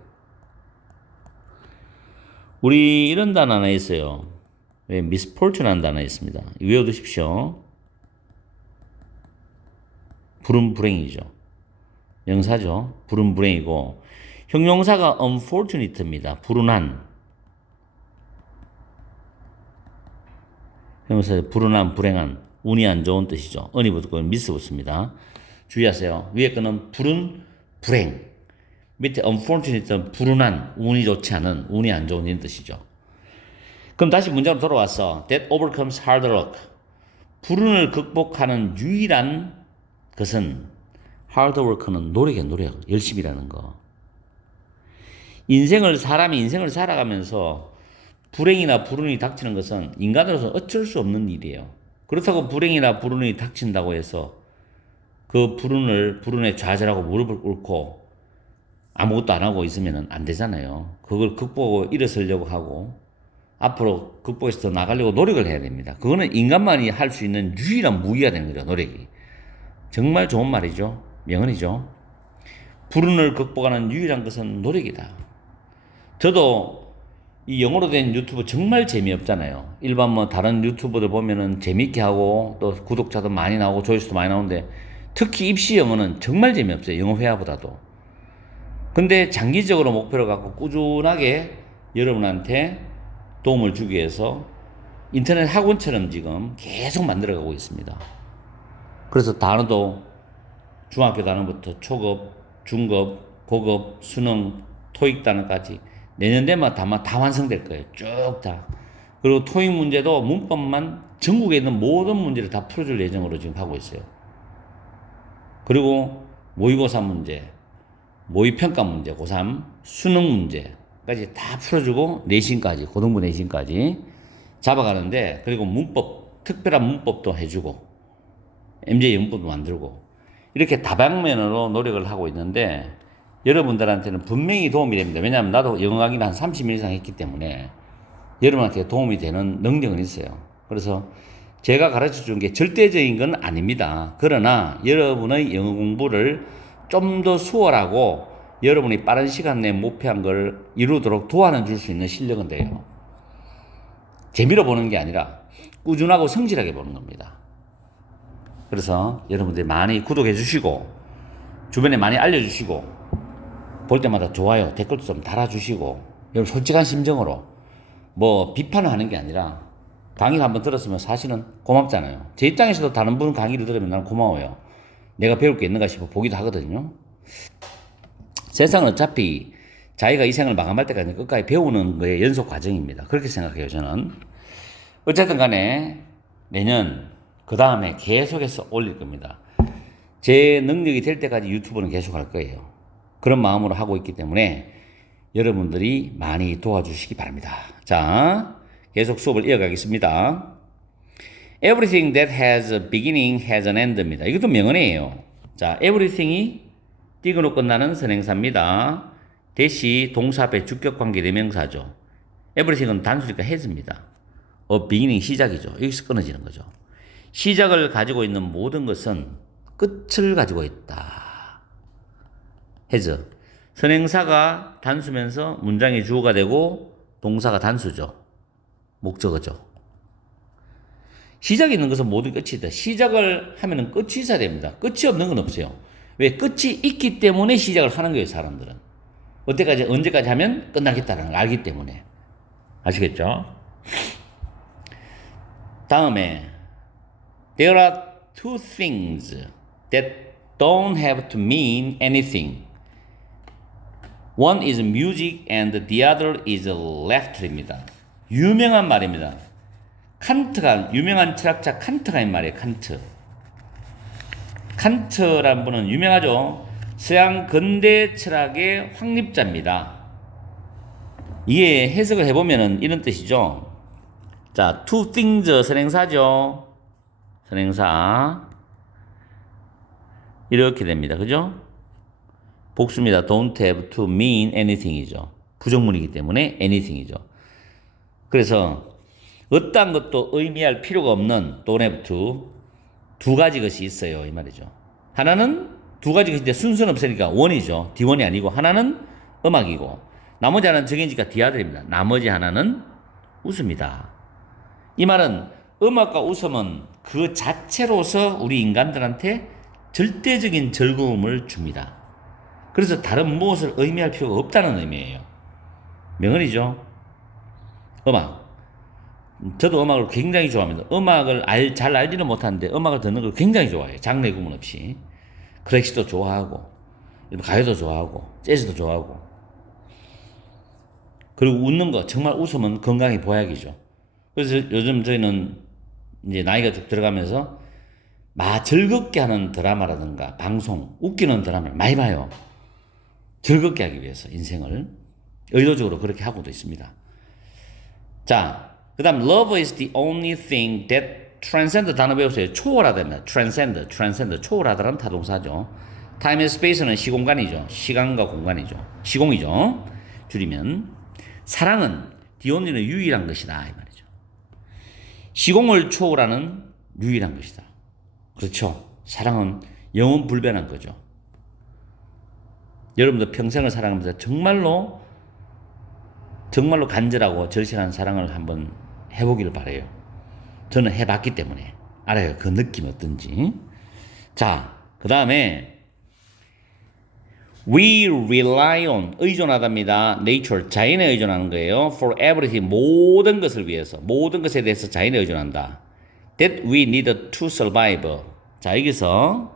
우리 이런 단어 하나 있어요. 왜 misfortune라는 단어 있습니다. 외워두십시오. 불은 불행이죠. 명사죠. 불은 불행이고 형용사가 unfortunate입니다. 불운한. 형용사 불운한, 불행한, 운이 안 좋은 뜻이죠. 은이 붙고 미스 붙습니다. 주의하세요. 위에 거는 불운, 불행. 밑에 unfortunate는 불운한, 운이 좋지 않은, 운이 안 좋은 이런 뜻이죠. 그럼 다시 문장으로 돌아왔어. That overcomes hard luck. 불운을 극복하는 유일한 것은 hard work는 노력이야, 노력. 열심히 일하는 거. 사람이 인생을 살아가면서 불행이나 불운이 닥치는 것은 인간으로서 어쩔 수 없는 일이에요. 그렇다고 불행이나 불운이 닥친다고 해서 그 불운에 좌절하고 무릎을 꿇고 아무것도 안 하고 있으면 안 되잖아요. 그걸 극복하고 일어서려고 하고 앞으로 극복해서 더 나가려고 노력을 해야 됩니다. 그거는 인간만이 할 수 있는 유일한 무기가 되는 거죠, 노력이. 정말 좋은 말이죠. 명언이죠. 불운을 극복하는 유일한 것은 노력이다. 저도 이 영어로 된 유튜브 정말 재미없잖아요. 일반 뭐 다른 유튜버들 보면은 재밌게 하고 또 구독자도 많이 나오고 조회수도 많이 나오는데 특히 입시 영어는 정말 재미없어요. 영어 회화보다도. 근데 장기적으로 목표를 갖고 꾸준하게 여러분한테 도움을 주기 위해서 인터넷 학원처럼 지금 계속 만들어가고 있습니다. 그래서 단어도 중학교 단어부터 초급, 중급, 고급, 수능, 토익 단어까지 내년 되면 다 완성될 거예요. 쭉 다. 그리고 토익 문제도 문법만 전국에 있는 모든 문제를 다 풀어줄 예정으로 지금 하고 있어요. 그리고 모의고사 문제, 모의평가 문제, 고3, 수능 문제까지 다 풀어주고 내신까지, 고등부 내신까지 잡아가는데, 그리고 문법, 특별한 문법도 해주고 MJ 문법도 만들고 이렇게 다방면으로 노력을 하고 있는데 여러분들한테는 분명히 도움이 됩니다. 왜냐하면 나도 영어 강의를 한 30년 이상 했기 때문에 여러분한테 도움이 되는 능력은 있어요. 그래서 제가 가르쳐 준 게 절대적인 건 아닙니다. 그러나 여러분의 영어 공부를 좀 더 수월하고 여러분이 빠른 시간 내에 목표한 걸 이루도록 도와는 줄 수 있는 실력은 돼요. 재미로 보는 게 아니라 꾸준하고 성실하게 보는 겁니다. 그래서 여러분들이 많이 구독해 주시고 주변에 많이 알려주시고 볼 때마다 좋아요, 댓글도 좀 달아주시고 여러분 솔직한 심정으로 뭐 비판을 하는 게 아니라 강의를 한번 들었으면 사실은 고맙잖아요. 제 입장에서도 다른 분 강의를 들으면 나는 고마워요. 내가 배울 게 있는가 싶어 보기도 하거든요. 세상은 어차피 자기가 이 생을 마감할 때까지 끝까지 배우는 거의 연속 과정입니다. 그렇게 생각해요, 저는. 어쨌든 간에 내년 그 다음에 계속해서 올릴 겁니다. 제 능력이 될 때까지 유튜브는 계속 할 거예요. 그런 마음으로 하고 있기 때문에 여러분들이 많이 도와주시기 바랍니다. 자, 계속 수업을 이어가겠습니다. Everything that has a beginning has an end입니다. 이것도 명언이에요. 자, everything이 띄그로 끝나는 선행사입니다. 대시 동사 앞에 주격 관계 대명사죠. everything은 단수니까 has입니다. a beginning 시작이죠. 여기서 끊어지는 거죠. 시작을 가지고 있는 모든 것은 끝을 가지고 있다. has. 선행사가 단수면서 문장의 주어가 되고 동사가 단수죠. 목적어죠. 시작이 있는 것은 모든 끝이 있다. 시작을 하면은 끝이 있어야 됩니다. 끝이 없는 건 없어요. 왜? 끝이 있기 때문에 시작을 하는 거예요, 사람들은. 언제까지 하면 끝나겠다는 걸 알기 때문에. 아시겠죠? 다음에 There are two things that don't have to mean anything. One is music and the other is laughter입니다. 유명한 말입니다. 유명한 철학자 칸트가 한 말이에요. 칸트라는 분은 유명하죠. 서양 근대 철학의 확립자입니다. 이게 해석을 해보면 이런 뜻이죠. 자, two things 선행사죠. 선행사 이렇게 됩니다. 그죠? 복수입니다. Don't have to mean anything이죠. 부정문이기 때문에 anything이죠. 그래서 어떠한 것도 의미할 필요가 없는 don't have to 두 가지 것이 있어요. 이 말이죠. 하나는 두 가지 것인데 순서는 없으니까 원이죠. D1이 아니고 하나는 음악이고 나머지 하나는 정해지니까 디아들입니다. 나머지 하나는 웃음이다. 이 말은 음악과 웃음은 그 자체로서 우리 인간들한테 절대적인 즐거움을 줍니다. 그래서 다른 무엇을 의미할 필요가 없다는 의미예요. 명언이죠. 음악. 저도 음악을 굉장히 좋아합니다. 음악을 잘 알지는 못하는데 음악을 듣는 걸 굉장히 좋아해요. 장르 구분 없이. 클래식도 좋아하고, 가요도 좋아하고, 재즈도 좋아하고. 그리고 웃는 거, 정말 웃으면 건강의 보약이죠. 그래서 요즘 저희는 이제 나이가 쭉 들어가면서 즐겁게 하는 드라마라든가 방송, 웃기는 드라마를 많이 봐요. 즐겁게 하기 위해서 인생을 의도적으로 그렇게 하고도 있습니다. 자, 그 다음 love is the only thing that transcend 단어 배우세요. 초월하다입니다. transcend 초월하다라는 타동사죠. time and space는 시공간이죠. 시간과 공간이죠. 시공이죠. 줄이면 사랑은 the only는 유일한 것이다 이 말이죠. 시공을 초월하는 유일한 것이다. 그렇죠. 사랑은 영원 불변한 거죠. 여러분도 평생을 살아가면서 정말로 간절하고 절실한 사랑을 한번 해보기를 바라요. 저는 해봤기 때문에 알아요. 그 느낌이 어떤지. 자, 그 다음에 We rely on 의존하답니다. nature 자연에 의존하는 거예요. For everything 모든 것을 위해서 모든 것에 대해서 자연에 의존한다. That we need to survive. 자 여기서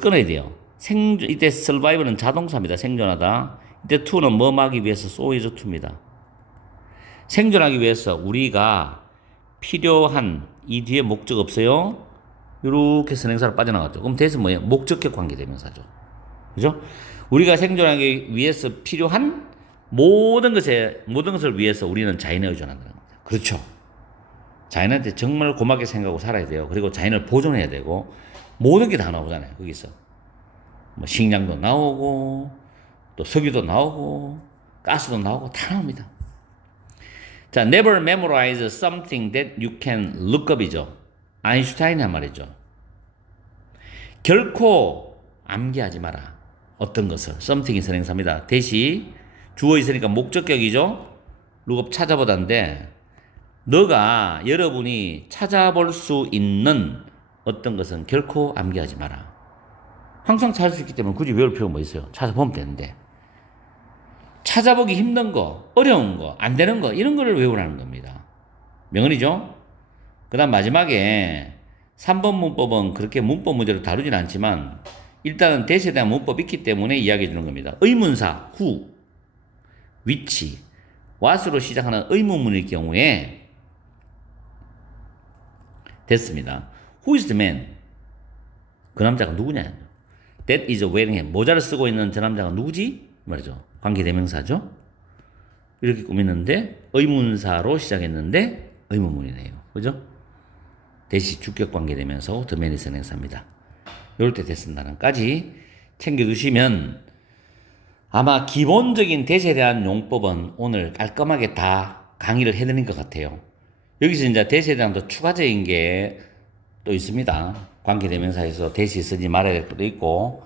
끊어야 돼요. 이때 survive는 자동사입니다. 생존하다. 이때 to는 뭐하기 위해서 so is to입니다. 생존하기 위해서 우리가 필요한 이 뒤에 목적 없어요? 이렇게 선행사로 빠져나갔죠. 그럼 대신 뭐예요? 목적격 관계대명사죠. 그죠? 우리가 생존하기 위해서 필요한 모든 것을 위해서 우리는 자연에 의존한다는 겁니다. 그렇죠. 자연한테 정말 고맙게 생각하고 살아야 돼요. 그리고 자연을 보존해야 되고 모든 게 다 나오잖아요. 거기서 뭐 식량도 나오고 또 석유도 나오고 가스도 나오고 다 나옵니다. 자, never memorize something that you can look up이죠. 아인슈타인의 한 말이죠. 결코 암기하지 마라. 어떤 것을. something이 선행사입니다. 대시 주어 있으니까 목적격이죠. look up 찾아보다인데 여러분이 찾아볼 수 있는 어떤 것은 결코 암기하지 마라. 항상 찾을 수 있기 때문에 굳이 외울 필요가 뭐 있어요. 찾아보면 되는데 찾아보기 힘든 거, 어려운 거, 안 되는 거 이런 거를 외우라는 겁니다. 명언이죠. 그 다음 마지막에 3번 문법은 그렇게 문법 문제로 다루진 않지만 일단은 대시에 대한 문법이 있기 때문에 이야기해 주는 겁니다. 의문사, who, which, what으로 시작하는 의문문일 경우에 됐습니다. Who is the man? 그 남자가 누구냐? That is wearing him. 모자를 쓰고 있는 저 남자가 누구지? 말이죠. 관계대명사죠. 이렇게 꾸몄는데 의문사로 시작했는데 의문문이네요. 그죠? 대시 주격 관계대명사고 the man이 선행사입니다. 이럴 때 됐습니다까지 챙겨두시면 아마 기본적인 대시에 대한 용법은 오늘 깔끔하게 다 강의를 해드린 것 같아요. 여기서 이제 대시에 대한 더 추가적인 게 또 있습니다. 관계대명사에서 대시 쓰지 말아야 될 것도 있고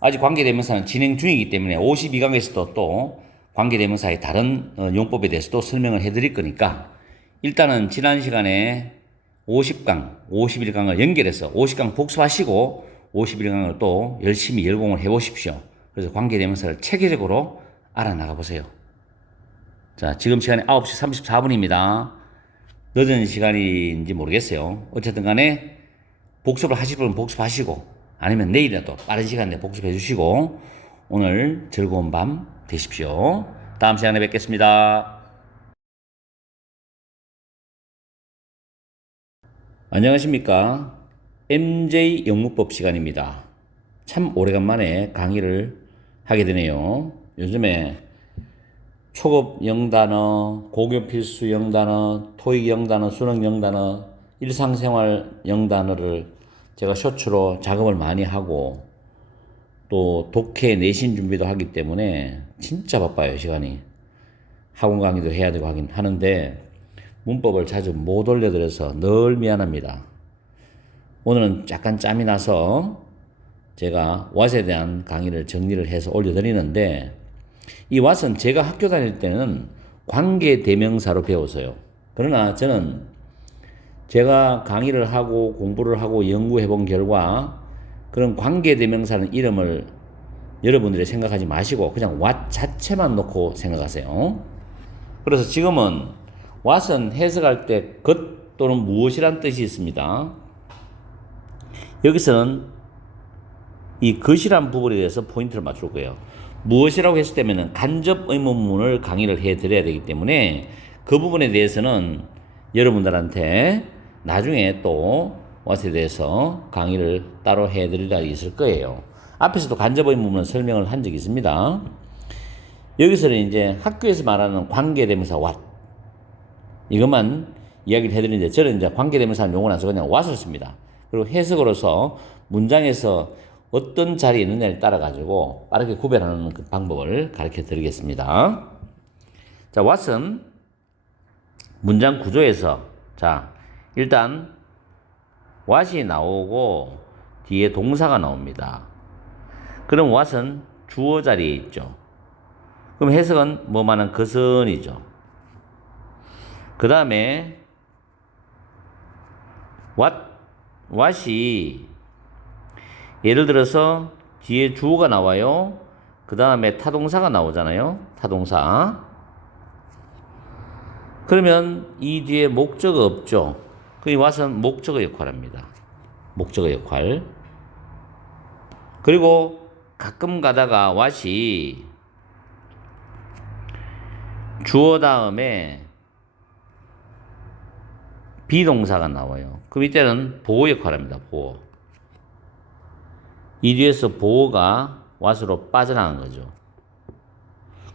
아직 관계대명사는 진행 중이기 때문에 52강에서도 또 관계대명사의 다른 용법에 대해서도 설명을 해드릴 거니까 일단은 지난 시간에 50강, 51강을 연결해서 50강 복습하시고 51강을 또 열심히 열공을 해보십시오. 그래서 관계대명사를 체계적으로 알아나가 보세요. 자, 지금 시간이 9시 34분입니다. 늦은 시간인지 모르겠어요. 어쨌든 간에 복습을 하실 분은 복습하시고 아니면 내일이라도 빠른 시간 내에 복습해 주시고 오늘 즐거운 밤 되십시오. 다음 시간에 뵙겠습니다. 안녕하십니까. MJ 영문법 시간입니다. 참 오래간만에 강의를 하게 되네요. 요즘에 초급 영단어, 고교 필수 영단어, 토익 영단어, 수능 영단어, 일상생활 영단어를 제가 쇼츠로 작업을 많이 하고 또 독해 내신 준비도 하기 때문에 진짜 바빠요, 시간이. 학원 강의도 해야 되고 하긴 하는데 문법을 자주 못 올려드려서 늘 미안합니다. 오늘은 약간 짬이 나서 제가 왓에 대한 강의를 정리를 해서 올려드리는데 이 what은 제가 학교 다닐 때는 관계대명사로 배웠어요. 그러나 저는 제가 강의를 하고 공부를 하고 연구해 본 결과 그런 관계대명사는 이름을 여러분들이 생각하지 마시고 그냥 what 자체만 놓고 생각하세요. 그래서 지금은 what은 해석할 때 것 또는 무엇이란 뜻이 있습니다. 여기서는 이 것이란 부분에 대해서 포인트를 맞출 거예요. 무엇이라고 했을 때면 간접 의문문을 강의를 해드려야 되기 때문에 그 부분에 대해서는 여러분들한테 나중에 또 what에 대해서 강의를 따로 해드릴 날이 있을 거예요. 앞에서도 간접 의문문 설명을 한 적이 있습니다. 여기서는 이제 학교에서 말하는 관계대명사 what 이것만 이야기를 해드리는데 저는 이제 관계대명사는 용어 나서 그냥 what을 씁니다. 그리고 해석으로서 문장에서 어떤 자리에 있느냐를 따라 가지고 빠르게 구별하는 그 방법을 가르쳐 드리겠습니다. 자, what은 문장 구조에서 자, 일단 what이 나오고 뒤에 동사가 나옵니다. 그럼 what은 주어 자리에 있죠. 그럼 해석은 뭐만한 것은이죠. 그 다음에 what이 예를 들어서 뒤에 주어가 나와요. 그 다음에 타동사가 나오잖아요. 타동사. 그러면 이 뒤에 목적어 없죠. 그 what은 목적어 역할을 합니다. 목적어 역할. 그리고 가끔 가다가 what이 주어 다음에 비동사가 나와요. 그럼 이때는 보호 역할을 합니다. 보호. 이 뒤에서 보호가 what으로 빠져나간 거죠.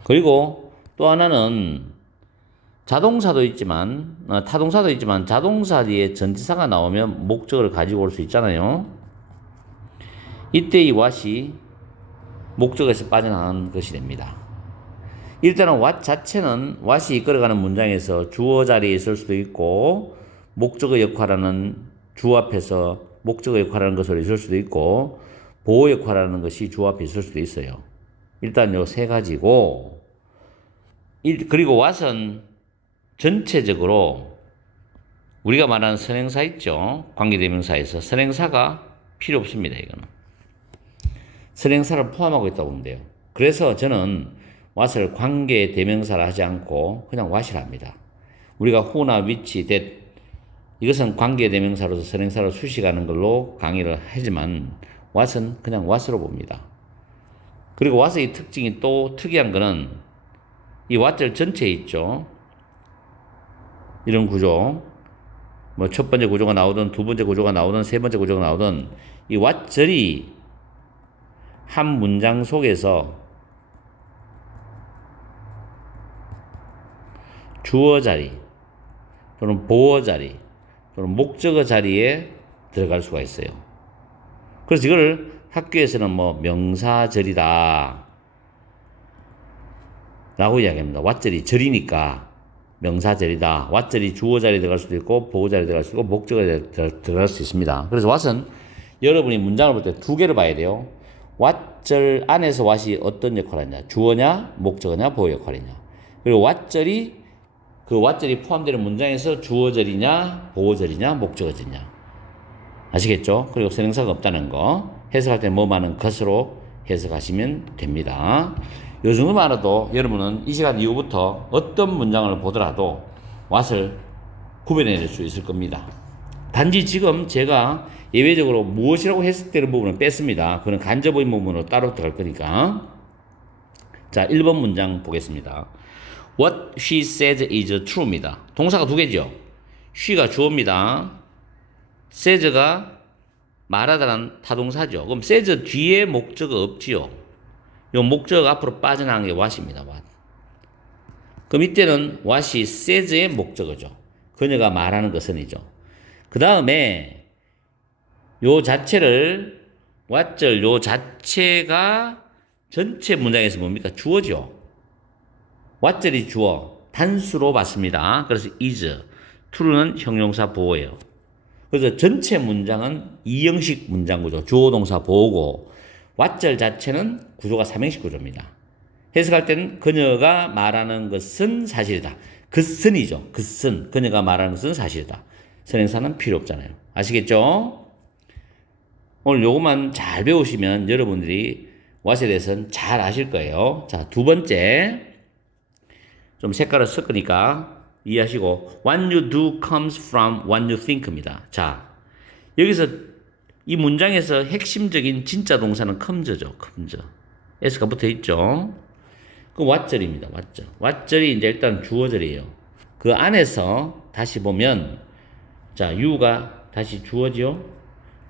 그리고 또 하나는 자동사도 있지만 타동사도 있지만 자동사 뒤에 전치사가 나오면 목적어를 가지고 올 수 있잖아요. 이때 이 what이 목적어에서 빠져나간 것이 됩니다. 일단은 what 자체는 what이 이끌어가는 문장에서 주어 자리에 있을 수도 있고 목적어 역할하는 주 앞에서 목적어 역할하는 것으로 있을 수도 있고 보호 역할하는 것이 주 앞에 있을 수도 있어요. 일단 요 세 가지고 그리고 what은 전체적으로 우리가 말하는 선행사 있죠. 관계대명사에서 선행사가 필요 없습니다. 이거는 선행사를 포함하고 있다고 보면 돼요. 그래서 저는 what을 관계대명사를 하지 않고 그냥 what이라 합니다. 우리가 who나 which, that 이것은 관계대명사로서 선행사로 수식하는 걸로 강의를 하지만 what은 그냥 what으로 봅니다. 그리고 what의 특징이 또 특이한 거는 이 what절 전체에 있죠. 이런 구조. 뭐 첫 번째 구조가 나오든 두 번째 구조가 나오든 세 번째 구조가 나오든 이 what절이 한 문장 속에서 주어 자리 또는 보어 자리 또는 목적어 자리에 들어갈 수가 있어요. 그래서 이걸 학교에서는 뭐 명사절이다 라고 이야기합니다. what절이 절이니까 명사절이다. what절이 주어 자리에 들어갈 수도 있고 보어 자리에 들어갈 수도 있고 목적어에 들어갈 수 있습니다. 그래서 what은 여러분이 문장을 볼 때 두 개를 봐야 돼요. what절 안에서 what이 어떤 역할을 하냐, 주어냐 목적어냐 보어 역할이냐. 그리고 what절이 그 what절이 포함되는 문장에서 주어절이냐 보어절이냐 목적어절이냐. 아시겠죠? 그리고 선행사가 없다는 거 해석할 때 뭐만한 것으로 해석하시면 됩니다. 요 정도만 알아도 여러분은 이 시간 이후부터 어떤 문장을 보더라도 what을 구별해낼 수 있을 겁니다. 단지 지금 제가 예외적으로 무엇이라고 해석되는 부분은 뺐습니다. 그건 간접 의문문으로 따로 들어갈 거니까. 자, 1번 문장 보겠습니다. What she says is true입니다. 동사가 두 개죠. she가 주어입니다. says가 말하다는 타동사죠. 그럼 says 뒤에 목적어 없지요. 요 목적어 앞으로 빠져나간 게 what입니다. what. 그럼 이때는 what이 says의 목적어죠. 그녀가 말하는 것은이죠. 그 다음에 요 자체를 what절 요 자체가 전체 문장에서 뭡니까? 주어죠. what절이 주어 단수로 봤습니다. 그래서 is, true는 형용사 보호예요. 그래서 전체 문장은 이형식 문장 구조, 주어 동사 보호고 what절 자체는 구조가 삼형식 구조입니다. 해석할 때는 그녀가 말하는 것은 사실이다. 그슨이죠. 그슨. 그녀가 말하는 것은 사실이다. 선행사는 필요 없잖아요. 아시겠죠? 오늘 요것만 잘 배우시면 여러분들이 what에 대해서는 잘 아실 거예요. 자, 두 번째. 좀 색깔을 섞으니까 이해하시고 what you do comes from what you think입니다. 자, 여기서 이 문장에서 핵심적인 진짜 동사는 come죠. comes. s가 붙어 있죠. 그 what절입니다. what절. what절이 이제 일단 주어절이에요. 그 안에서 다시 보면 자, you가 다시 주어지요.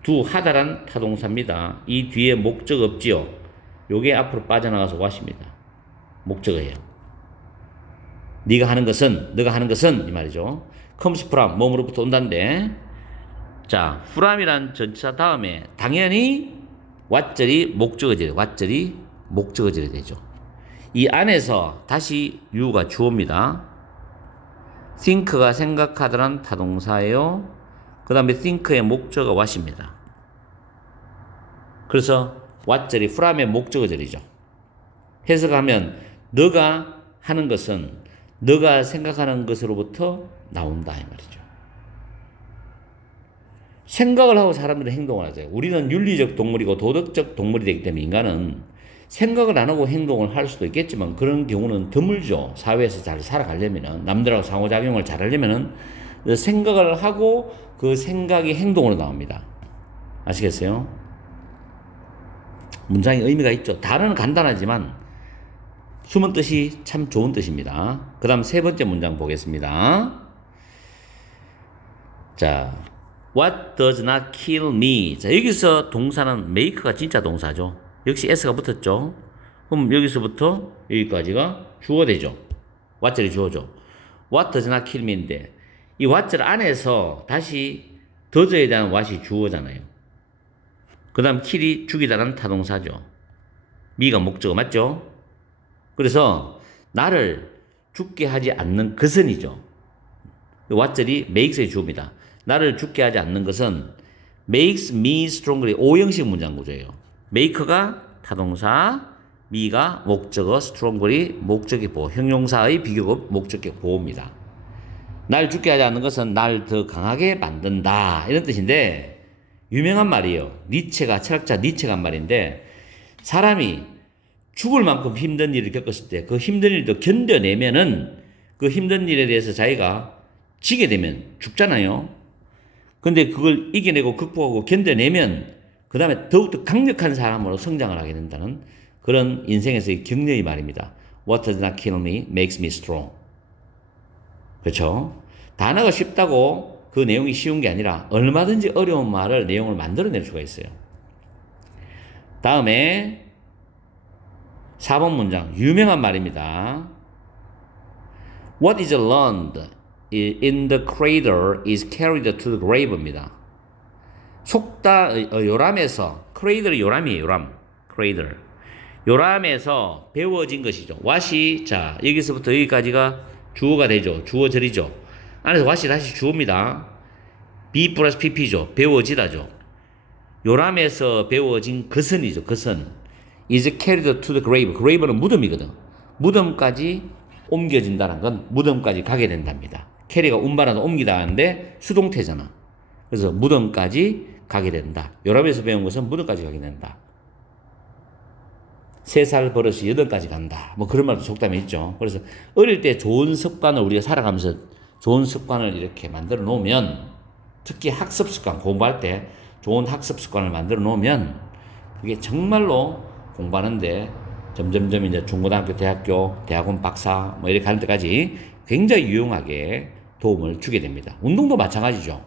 do 하다란 타동사입니다. 이 뒤에 목적 없지요. 요게 앞으로 빠져나가서 what입니다. 목적어예요. 네가 하는 것은, 너가 하는 것은 이 말이죠. comes from 몸으로부터 온다는데 자, from이란 전치사 다음에 당연히 what절이 목적어절이 what절이 목적어절이 되죠. 이 안에서 다시 you가 주어입니다. think가 생각하다란 타동사예요. 그 다음에 think의 목적어 what입니다. 그래서 what절이 from의 목적어절이죠. 해석하면 너가 하는 것은 너가 생각하는 것으로부터 나온다 이 말이죠. 생각을 하고 사람들은 행동을 하죠. 우리는 윤리적 동물이고 도덕적 동물이 되기 때문에 인간은 생각을 안 하고 행동을 할 수도 있겠지만 그런 경우는 드물죠. 사회에서 잘 살아가려면은 남들하고 상호작용을 잘 하려면은 생각을 하고 그 생각이 행동으로 나옵니다. 아시겠어요? 문장의 의미가 있죠. 단어는 간단하지만 숨은 뜻이 참 좋은 뜻입니다. 그 다음 세 번째 문장 보겠습니다. 자, what does not kill me. 자, 여기서 동사는 make가 진짜 동사죠. 역시 s가 붙었죠. 그럼 여기서부터 여기까지가 주어 되죠. what절이 주어죠. what does not kill me인데 이 what절 안에서 다시 does에 대한 what이 주어잖아요. 그 다음 kill이 죽이다라는 타동사죠. me가 목적어 맞죠? 그래서 나를 죽게 하지 않는 것은이죠. what절이 makes의 주어입니다. 나를 죽게 하지 않는 것은 makes me stronger. O형식 문장 구조예요. make가 타동사, me가 목적어, stronger이 목적의 보호, 형용사의 비교급 목적격 보호입니다. 날 죽게 하지 않는 것은 날 더 강하게 만든다. 이런 뜻인데 유명한 말이에요. 니체가 철학자 니체가 한 말인데 사람이 죽을 만큼 힘든 일을 겪었을 때 그 힘든 일도 견뎌내면은 그 힘든 일에 대해서 자기가 지게 되면 죽잖아요. 근데 그걸 이겨내고 극복하고 견뎌내면 그 다음에 더욱더 강력한 사람으로 성장을 하게 된다는 그런 인생에서의 격려의 말입니다. What does not kill me makes me strong. 그렇죠? 단어가 쉽다고 그 내용이 쉬운 게 아니라 얼마든지 어려운 말을 내용을 만들어낼 수가 있어요. 다음에 4번 문장 유명한 말입니다. What is learned in the cradle is carried to the grave입니다. 요람에서 cradle이 요람이에요. 요람. cradle. 요람에서 배워진 것이죠. what이 자 여기서부터 여기까지가 주어가 되죠. 주어절이죠. 안에서 what이 다시 주어입니다. be 플러스 pp죠. 배워지다죠. 요람에서 배워진 것은이죠. 것은 is carried to the grave. grave는 무덤이거든. 무덤까지 옮겨진다는 건 무덤까지 가게 된답니다. 캐리가 운반하다 옮기다 하는데 수동태잖아. 그래서 무덤까지 가게 된다. 요람에서 배운 것은 무덤까지 가게 된다. 3살 버릇이 8까지 간다. 뭐 그런 말도 속담에 있죠. 그래서 어릴 때 좋은 습관을 우리가 살아가면서 좋은 습관을 이렇게 만들어 놓으면 특히 학습 습관, 공부할 때 좋은 학습 습관을 만들어 놓으면 그게 정말로 공부하는데 점점점 이제 중고등학교, 대학교, 대학원 박사 뭐 이렇게 하는 데까지 굉장히 유용하게 도움을 주게 됩니다. 운동도 마찬가지죠.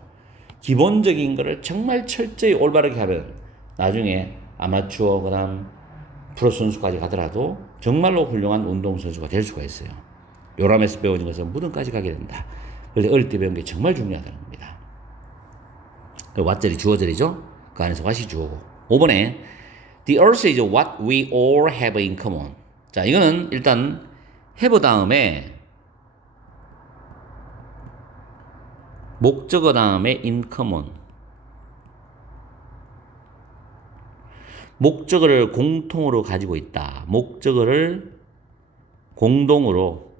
기본적인 거를 정말 철저히 올바르게 하면 나중에 아마추어 그다음 프로 선수까지 가더라도 정말로 훌륭한 운동선수가 될 수가 있어요. 요람에서 배워진 것은 무덤까지 가게 된다. 그래서 어릴 때 배운 게 정말 중요하다는 겁니다. what절이 주어절이죠. 그 안에서 what이 주어고 5번에 The earth is what we all have in common. 자, 이거는 일단 have 다음에 목적어 다음에 in common. 목적어를 공통으로 가지고 있다. 목적어를 공동으로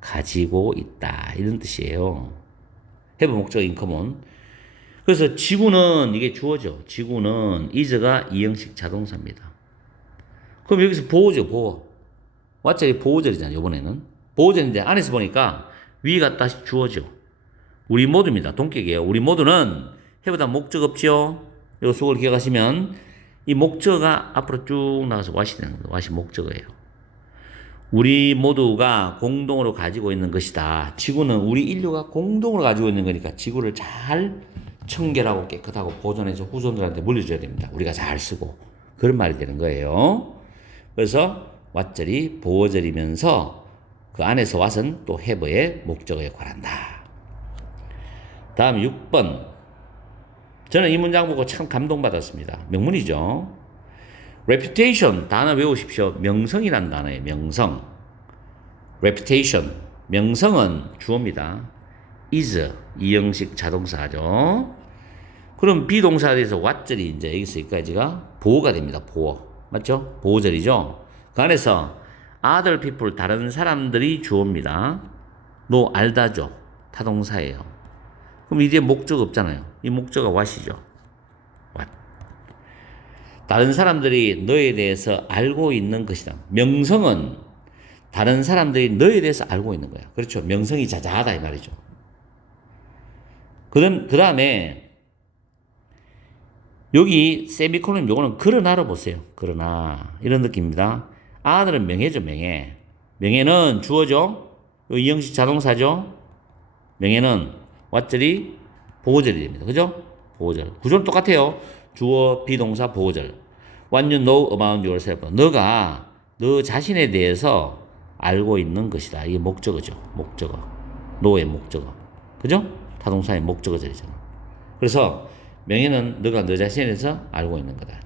가지고 있다. 이런 뜻이에요. have 목적 in common. 그래서 지구는 이게 주어죠. 지구는 is가 이형식 자동사입니다. 그럼 여기서 보호죠, 보호. 왓절이 보호절이잖아요, 이번에는. 보호절인데 안에서 보니까 위가 다시 주어죠. 우리 모두입니다. 동격이에요. 우리 모두는 해보다 목적 없죠. 이 속을 기억하시면 이 목적어가 앞으로 쭉 나가서 what이 되는 거예요. what이 목적어예요. 우리 모두가 공동으로 가지고 있는 것이다. 지구는 우리 인류가 공동으로 가지고 있는 거니까 지구를 잘 청결하고 깨끗하고 보존해서 후손들한테 물려줘야 됩니다. 우리가 잘 쓰고. 그런 말이 되는 거예요. 그래서 what절이 보호절이면서 그 안에서 what은 또 have의 목적어 역할을 한다. 다음 6번. 저는 이 문장 보고 참 감동받았습니다. 명문이죠. reputation 단어 외우십시오. 명성이란 단어예요. 명성. reputation 명성은 주어입니다. is 이형식 자동사죠. 그럼 비동사에 대해서 what절이 이제 여기서 여기까지가 보호가 됩니다. 보호. 맞죠? 보호절이죠. 그 안에서 other people 다른 사람들이 주어입니다. 너 알다죠. 타동사예요. 그럼 이제 목적 없잖아요. 이 목적가 what이죠. what. 다른 사람들이 너에 대해서 알고 있는 것이다. 명성은 다른 사람들이 너에 대해서 알고 있는 거야. 그렇죠. 명성이 자자하다 이 말이죠. 그 다음에 여기 세미콜론 요거는 그러나로 보세요. 그러나 이런 느낌입니다. 아들은 명예죠. 명예. 명예는 주어죠. 이형식 자동사죠. 명예는 what절이 보호절이 됩니다. 그죠? 보호절. 구조는 똑같아요. 주어, 비동사, 보호절. What you know about yourself. 너가 너 자신에 대해서 알고 있는 것이다. 이게 목적어죠. 목적어. know의 목적어. 그죠? 타동사의 목적어절이잖아. 그래서 명예는 너가 너 자신에 대해서 알고 있는 거다.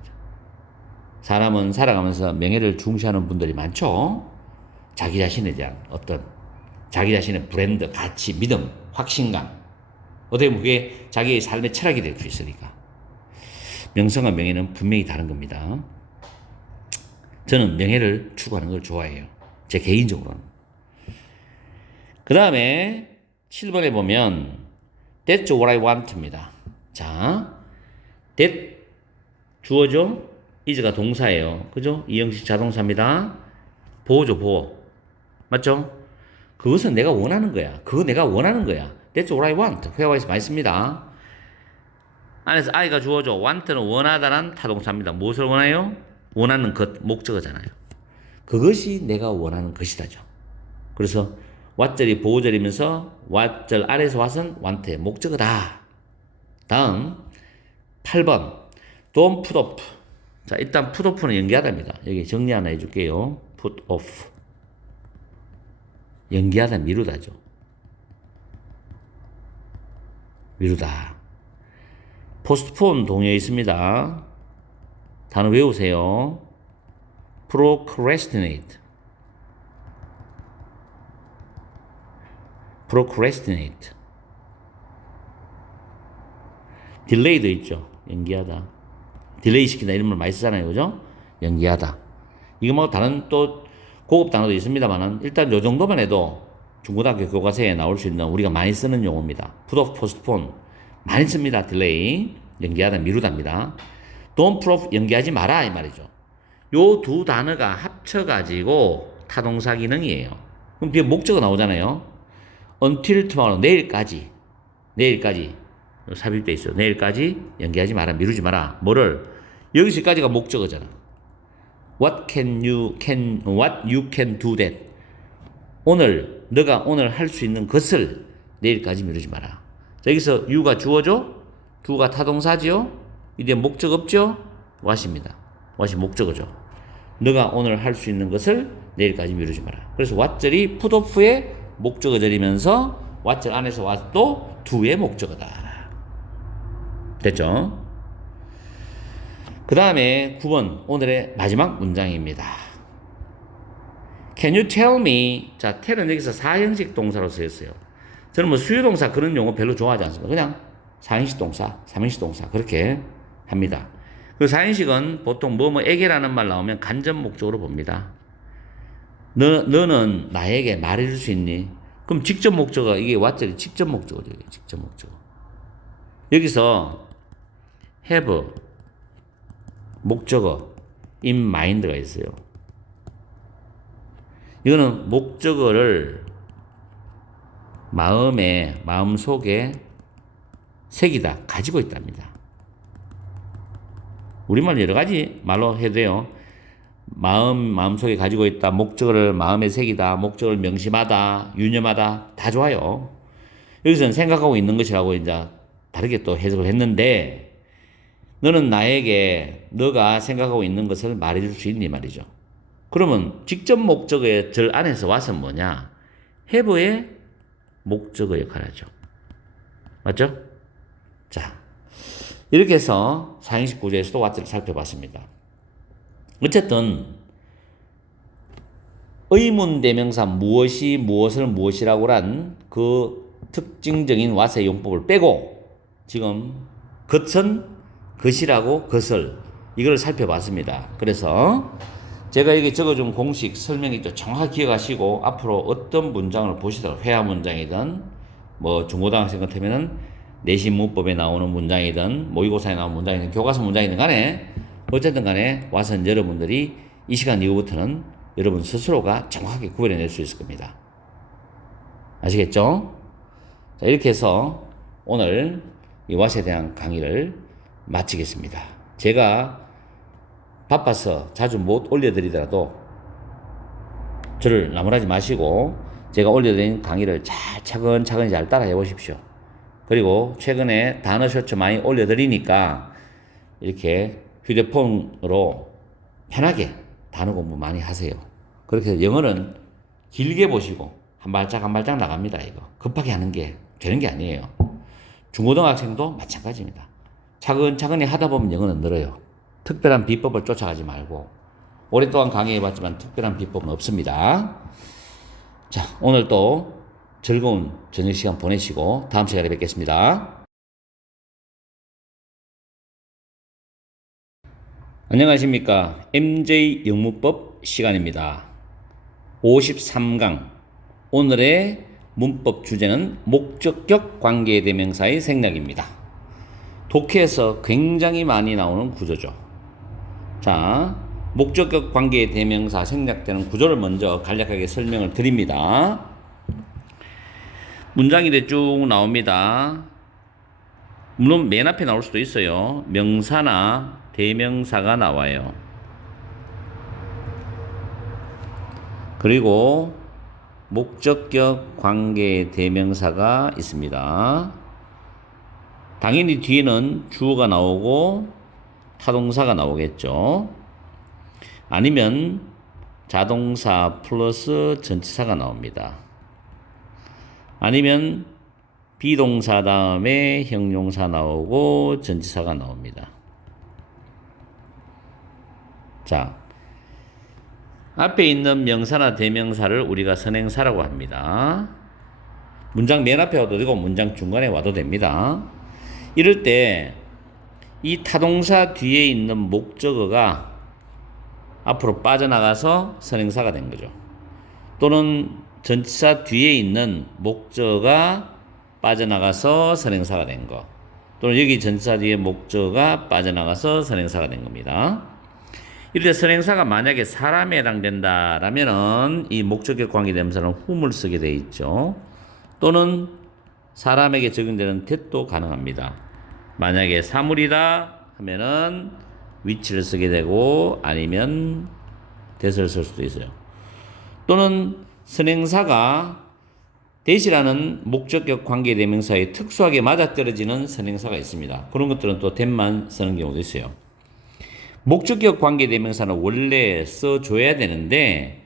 사람은 살아가면서 명예를 중시하는 분들이 많죠. 자기 자신에 대한 어떤 자기 자신의 브랜드, 가치, 믿음, 확신감. 어떻게 보면 그게 자기의 삶의 철학이 될 수 있으니까. 명성과 명예는 분명히 다른 겁니다. 저는 명예를 추구하는 걸 좋아해요. 제 개인적으로는. 그 다음에 7번에 보면 That's what I want입니다. 자, that 주어죠. is가 동사예요. 그죠? 이형식 자동사입니다. 보호죠, 보호. 맞죠? 그것은 내가 원하는 거야. 그거 내가 원하는 거야. That's what I want. 회화에서 많이 씁니다. 안에서 I가 주어져. want는 원하다란 타동사입니다. 무엇을 원해요? 원하는 것, 목적어잖아요. 그것이 내가 원하는 것이다죠. 그래서 what절이 보호절이면서 what절 아래에서 what은 want의 목적어다. 다음 8번 Don't put off. 자, 일단 put off는 연기하다입니다. 여기 정리 하나 해줄게요. put off 연기하다, 미루다죠. 미루다. postpone 동의어 있습니다. 단어 외우세요. procrastinate. procrastinate. delay도 있죠. 연기하다. 딜레이 시킨다 이런 말 많이 쓰잖아요. 그죠? 연기하다. 이거 말고 다른 또 고급 단어도 있습니다만은 일단 요 정도만 해도 중고등학교 교과서에 나올 수 있는 우리가 많이 쓰는 용어입니다. put off, postpone. 많이 씁니다. 딜레이. 연기하다, 미루다입니다. don't put off, 연기하지 마라 이 말이죠. 요 두 단어가 합쳐가지고 타동사 기능이에요. 그럼 뒤에 목적어 나오잖아요. until tomorrow, 내일까지. 내일까지. 삽입돼 있어요. 내일까지 연기하지 마라, 미루지 마라. 뭐를? 여기서까지가 목적어잖아. what you can do that. 오늘, 너가 오늘 할 수 있는 것을 내일까지 미루지 마라. 자, 여기서 you가 주어죠? do가 타동사지요? 이제 목적 없죠? what입니다. what이 목적어죠. 너가 오늘 할 수 있는 것을 내일까지 미루지 마라. 그래서 what절이 put off의 목적어절이면서 what절 안에서 what도 do의 목적어다. 됐죠? 그 다음에 9번 오늘의 마지막 문장입니다. Can you tell me? 자, tell은 여기서 사형식 동사로 쓰였어요. 저는 뭐 수요동사 그런 용어 별로 좋아하지 않습니다. 그냥 4인식 동사, 3인식 동사 그렇게 합니다. 그 4인식은 보통 뭐뭐에게라는 말 나오면 간접 목적으로 봅니다. 너는 나에게 말해줄 수 있니? 그럼 직접 목적어, 이게 what절이 직접 목적어죠. 이게 직접 목적어. 여기서 have, 목적어, in mind가 있어요. 이거는 목적어를 마음속에 색이다, 가지고 있답니다. 우리말 여러 가지 말로 해도 돼요. 마음속에 가지고 있다, 목적어를 마음의 색이다, 목적어를 명심하다, 유념하다, 다 좋아요. 여기서는 생각하고 있는 것이라고 이제 다르게 또 해석을 했는데, 너는 나에게 너가 생각하고 있는 것을 말해줄 수 있니 말이죠. 그러면 직접 목적어의 절 안에서 와서 뭐냐? have의 목적어 역할을 하죠. 맞죠? 자, 이렇게 해서 사행식 구조에서도 what을 살펴봤습니다. 어쨌든 의문 대명사 무엇이 무엇을 무엇이라고 한 그 특징적인 what의 용법을 빼고 지금 것은 것이라고 것을 이걸 살펴봤습니다. 그래서 제가 여기 적어준 공식 설명이죠. 정확히 기억하시고 앞으로 어떤 문장을 보시더라도 회화 문장이든 뭐 중고등학생 같으면은 내신 문법에 나오는 문장이든 모의고사에 나오는 문장이든 교과서 문장이든 간에 어쨌든 간에 와서 여러분들이 이 시간 이후부터는 여러분 스스로가 정확하게 구별해낼 수 있을 겁니다. 아시겠죠? 자, 이렇게 해서 오늘 이 왓에 대한 강의를 마치겠습니다. 제가 바빠서 자주 못 올려드리더라도 저를 나무라지 마시고 제가 올려드린 강의를 차근차근히 잘 따라해 보십시오. 그리고 최근에 단어 쇼츠 많이 올려드리니까 이렇게 휴대폰으로 편하게 단어 공부 많이 하세요. 그렇게 해서 영어는 길게 보시고 한 발짝 한 발짝 나갑니다. 이거 급하게 하는 게 되는 게 아니에요. 중고등학생도 마찬가지입니다. 차근차근히 하다 보면 영어는 늘어요. 특별한 비법을 쫓아가지 말고 오랫동안 강의해봤지만 특별한 비법은 없습니다. 자, 오늘 또 즐거운 저녁 시간 보내시고 다음 시간에 뵙겠습니다. 안녕하십니까. MJ 영문법 시간입니다. 53강 오늘의 문법 주제는 목적격 관계대명사의 생략입니다. 독해에서 굉장히 많이 나오는 구조죠. 자, 목적격 관계대명사 생략되는 구조를 먼저 간략하게 설명을 드립니다. 문장이 이렇게 쭉 나옵니다. 물론 맨 앞에 나올 수도 있어요. 명사나 대명사가 나와요. 그리고 목적격 관계 대명사가 있습니다. 당연히 뒤에는 주어가 나오고 타동사가 나오겠죠. 아니면 자동사 플러스 전치사가 나옵니다. 아니면 비동사 다음에 형용사 나오고 전치사가 나옵니다. 자, 앞에 있는 명사나 대명사를 우리가 선행사라고 합니다. 문장 맨 앞에 와도 되고 문장 중간에 와도 됩니다. 이럴 때 이 타동사 뒤에 있는 목적어가 앞으로 빠져나가서 선행사가 된 거죠. 또는 전치사 뒤에 있는 목적어가 빠져나가서 선행사가 된 거. 또는 여기 전치사 뒤에 목적어가 빠져나가서 선행사가 된 겁니다. 이럴 때 선행사가 만약에 사람에 해당된다라면은 이 목적격 관계대명사는 whom을 쓰게 돼 있죠. 또는 사람에게 적용되는 that도 가능합니다. 만약에 사물이다 하면은 which를 쓰게 되고 아니면 that을 쓸 수도 있어요. 또는 선행사가 that이라는 목적격 관계대명사에 특수하게 맞아떨어지는 선행사가 있습니다. 그런 것들은 또 that만 쓰는 경우도 있어요. 목적격 관계대명사는 원래 써줘야 되는데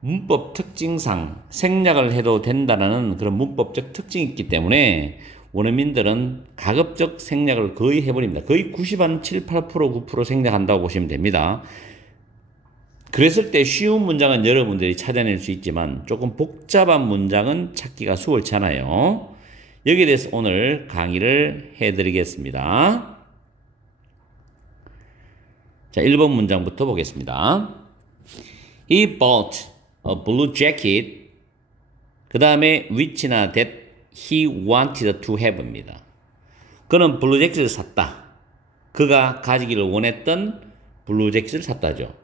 문법 특징상 생략을 해도 된다는 그런 문법적 특징이 있기 때문에 원어민들은 가급적 생략을 거의 해버립니다. 거의 97, 8%, 9% 생략한다고 보시면 됩니다. 그랬을 때 쉬운 문장은 여러분들이 찾아낼 수 있지만 조금 복잡한 문장은 찾기가 수월치 않아요. 여기에 대해서 오늘 강의를 해드리겠습니다. 자, 1번 문장부터 보겠습니다. He bought a blue jacket. 그 다음에 which나 that he wanted to have입니다. 그는 블루 재킷을 샀다. 그가 가지기를 원했던 블루 재킷을 샀다죠.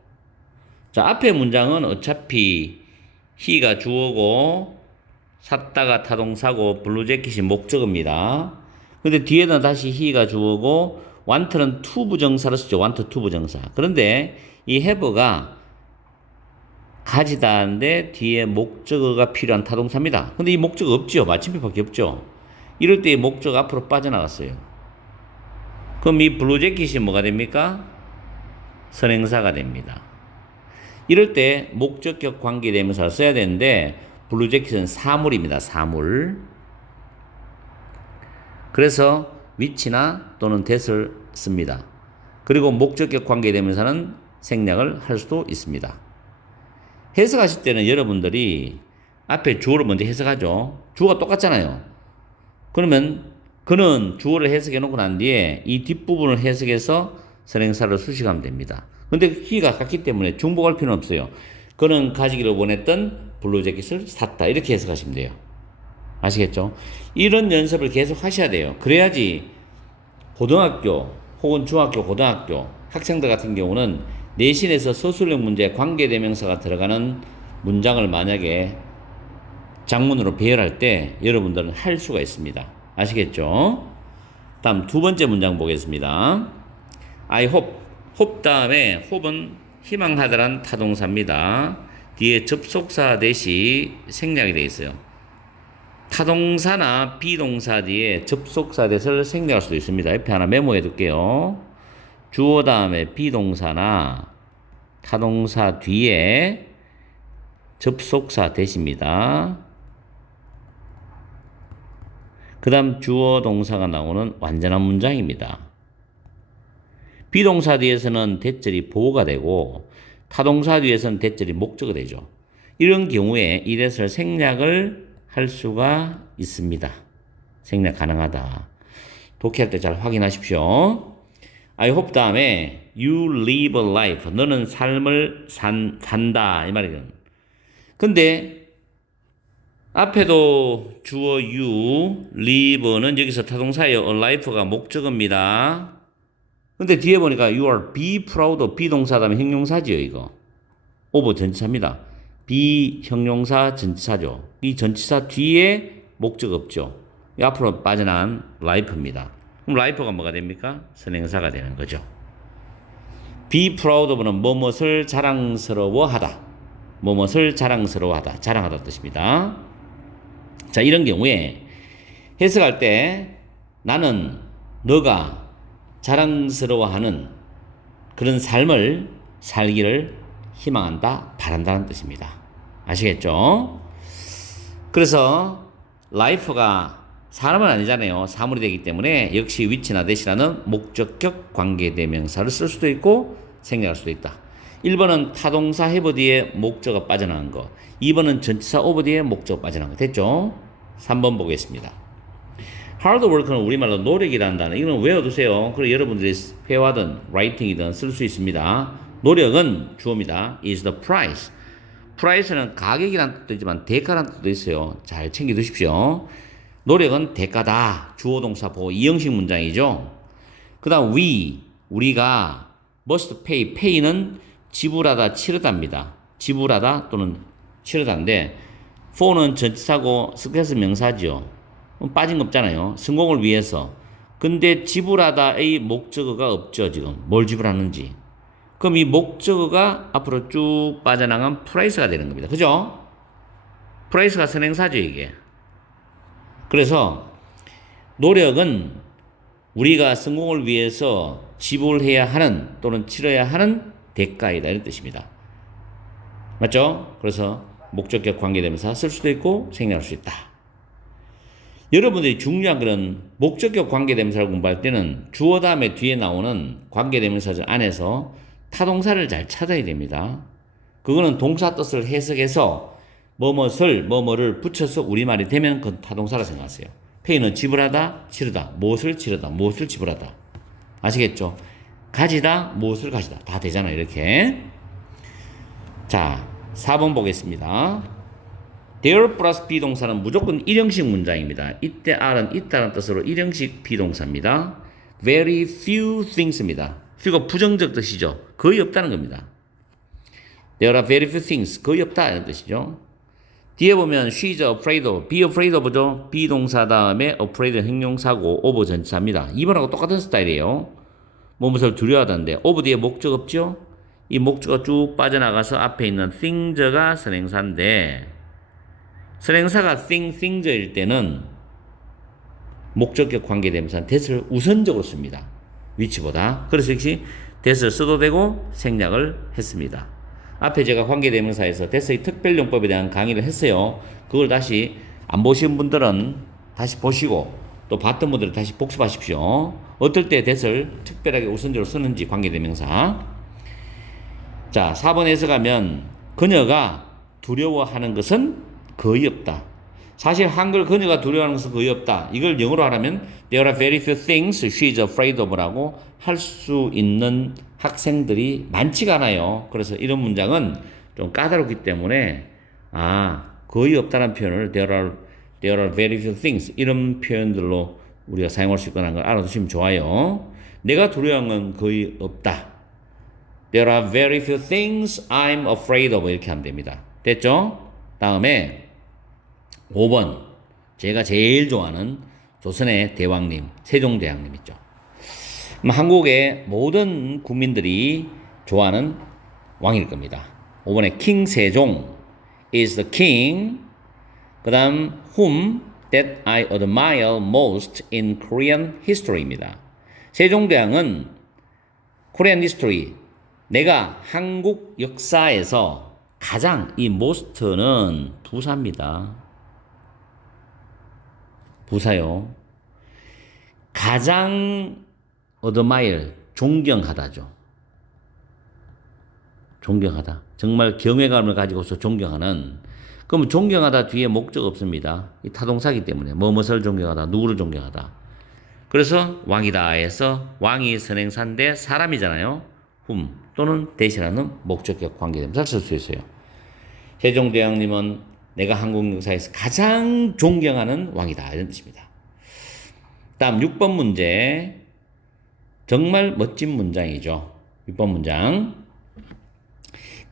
자, 앞에 문장은 어차피 he가 주어고 샀다가 타동사고 블루 재킷이 목적어입니다. 근데 뒤에는 다시 he가 주어고 want는 to 부정사로 쓰죠. want to 부정사. 그런데 이 have가 가지다인데 뒤에 목적어가 필요한 타동사입니다. 근데 이 목적어 없죠. 마침표밖에 없죠. 이럴 때 목적어 앞으로 빠져나갔어요. 그럼 이 블루 재킷이 뭐가 됩니까? 선행사가 됩니다. 이럴 때 목적격 관계대명사를 써야 되는데 블루 재킷은 사물입니다. 사물. 그래서 which나 또는 that을 씁니다. 그리고 목적격 관계대명사는 생략을 할 수도 있습니다. 해석하실 때는 여러분들이 앞에 주어를 먼저 해석하죠. 주어가 똑같잖아요. 그러면 그는 주어를 해석해 놓고 난 뒤에 이 뒷부분을 해석해서 선행사를 수식하면 됩니다. 근데 he가 같기 때문에 중복할 필요는 없어요. 그는 가지기를 원했던 블루 재킷을 샀다. 이렇게 해석하시면 돼요. 아시겠죠? 이런 연습을 계속 하셔야 돼요. 그래야지 고등학교 혹은 중학교, 고등학교 학생들 같은 경우는 내신에서 서술형 문제 관계대명사가 들어가는 문장을 만약에 장문으로 배열할 때 여러분들은 할 수가 있습니다. 아시겠죠? 다음 두 번째 문장 보겠습니다. I hope. hope 다음에 hope은 희망하다란 타동사입니다. 뒤에 접속사 대시 생략이 되어 있어요. 타동사나 비동사 뒤에 접속사 대시를 생략할 수도 있습니다. 옆에 하나 메모해 둘게요. 주어 다음에 비동사나 타동사 뒤에 접속사 대시입니다. 그 다음 주어 동사가 나오는 완전한 문장입니다. 비동사 뒤에서는 대절이 보호가 되고 타동사 뒤에서는 대절이 목적이 되죠. 이런 경우에 이 대시를 생략을 할 수가 있습니다. 생략 가능하다. 독해할 때 잘 확인하십시오. I hope 다음에 you live a life. 너는 삶을 산다. 이 말이거든. 근데 앞에도 주어 you, live는 여기서 타동사예요. a life가 목적어입니다. 근데 뒤에 보니까 you are be proud. 비동사 다음에 형용사지요, 이거. of 전치사입니다. be 형용사 전치사죠. 이 전치사 뒤에 목적 없죠. 이 앞으로 빠져나간 life입니다. 그럼 life가 뭐가 됩니까? 선행사가 되는 거죠. be proud of는 뭐뭇을 자랑스러워하다. 뭐뭇을 자랑스러워하다. 자랑하다 뜻입니다. 자, 이런 경우에 해석할 때 나는 너가 자랑스러워하는 그런 삶을 살기를 희망한다, 바란다는 뜻입니다. 아시겠죠? 그래서 life가 사람은 아니잖아요. 사물이 되기 때문에 역시 which나 that이라는 목적격 관계대명사를 쓸 수도 있고 생략할 수도 있다. 1번은 타동사 have 뒤에 목적어가 빠져나간 거. 2번은 전치사 of 뒤에 목적어가 빠져나간 거. 됐죠? 3번 보겠습니다. hard work는 우리말로 노력이라는 단어. 이거는 외워두세요. 그리고 여러분들이 회화든 라이팅이든 쓸 수 있습니다. 노력은 주어입니다. is the price. price는 가격이라는 뜻도 있지만 대가라는 뜻도 있어요. 잘 챙겨두십시오. 노력은 대가다. 주어 동사 보고 이형식 문장이죠. 그 다음 우리가 must pay. pay는 지불하다, 치르다입니다. 지불하다 또는 치르다인데 for는 전치사고 success 명사죠. 빠진 거 없잖아요. 성공을 위해서. 근데 지불하다의 목적어가 없죠. 지금 뭘 지불하는지. 그럼 이 목적어가 앞으로 쭉 빠져나간 price가 되는 겁니다. 그죠? price가 선행사죠, 이게. 그래서 노력은 우리가 성공을 위해서 지불해야 하는 또는 치러야 하는 대가이다, 이런 뜻입니다. 맞죠? 그래서 목적격 관계대명사 쓸 수도 있고 생략할 수 있다. 여러분들이 중요한 것은 목적격 관계대명사를 공부할 때는 주어 다음에 뒤에 나오는 관계대명사절 안에서 타동사를 잘 찾아야 됩니다. 그거는 동사 뜻을 해석해서 뭐뭐를 붙여서 우리말이 되면 그 타동사라 생각하세요. pay는 지불하다, 치르다, 무엇을 치르다, 무엇을 지불하다. 아시겠죠? 가지다, 무엇을 가지다. 다 되잖아요, 이렇게. 자, 4번 보겠습니다. there 플러스 비동사는 무조건 일형식 문장입니다. 이때 R은 있다는 뜻으로 일형식 비동사입니다. very few things입니다. few가 부정적 뜻이죠. 거의 없다는 겁니다. There are very few things. 거의 없다 이런 뜻이죠. 뒤에 보면 she's afraid of, be afraid of죠. 비동사 다음에 afraid 형용사고 of 전치사입니다. 2번하고 똑같은 스타일이에요. 무엇을 두려워하던데 of 뒤에 목적 없죠. 이 목적어가 쭉 빠져나가서 앞에 있는 things가 선행사인데 선행사가 things일 때는 목적격 관계대명사 that을 우선적으로 씁니다. 위치보다. 그래서 역시 that을 써도 되고 생략을 했습니다. 앞에 제가 관계대명사에서 that의 특별용법에 대한 강의를 했어요. 그걸 다시 안 보신 분들은 다시 보시고 또 봤던 분들은 다시 복습하십시오. 어떨 때 that을 특별하게 우선적으로 쓰는지 관계대명사. 자, 4번에서 가면 그녀가 두려워하는 것은 거의 없다. 사실 한글 그녀가 두려워하는 것은 거의 없다. 이걸 영어로 하라면 there are very few things she's afraid of라고 할 수 있는 학생들이 많지가 않아요. 그래서 이런 문장은 좀 까다롭기 때문에 거의 없다는 표현을 there are very few things 이런 표현들로 우리가 사용할 수 있거나 걸 알아두시면 좋아요. 내가 두려워하는 건 거의 없다. There are very few things I'm afraid of 이렇게 하면 됩니다. 됐죠? 다음에 5번 제가 제일 좋아하는 조선의 대왕님 세종대왕님 있죠. 한국의 모든 국민들이 좋아하는 왕일 겁니다. 5번에 king 세종 is the king. 그 다음 whom that I admire most in Korean history입니다. 세종대왕은 Korean history 내가 한국 역사에서 가장 이 most는 부사입니다. 부사요. 가장 admire 존경하다죠. 존경하다. 정말 경외감을 가지고서 존경하는. 그럼 존경하다 뒤에 목적 없습니다. 이 타동사기 때문에 뭐뭇을 존경하다, 누구를 존경하다. 그래서 왕이다에서 왕이 선행사인데 사람이잖아요. whom 또는 대신하는 목적격 관계대명사를 쓸 수 있어요. 세종대왕님은 내가 한국 역사에서 가장 존경하는 왕이다 이런 뜻입니다. 다음 6번 문제 정말 멋진 문장이죠. 6번 문장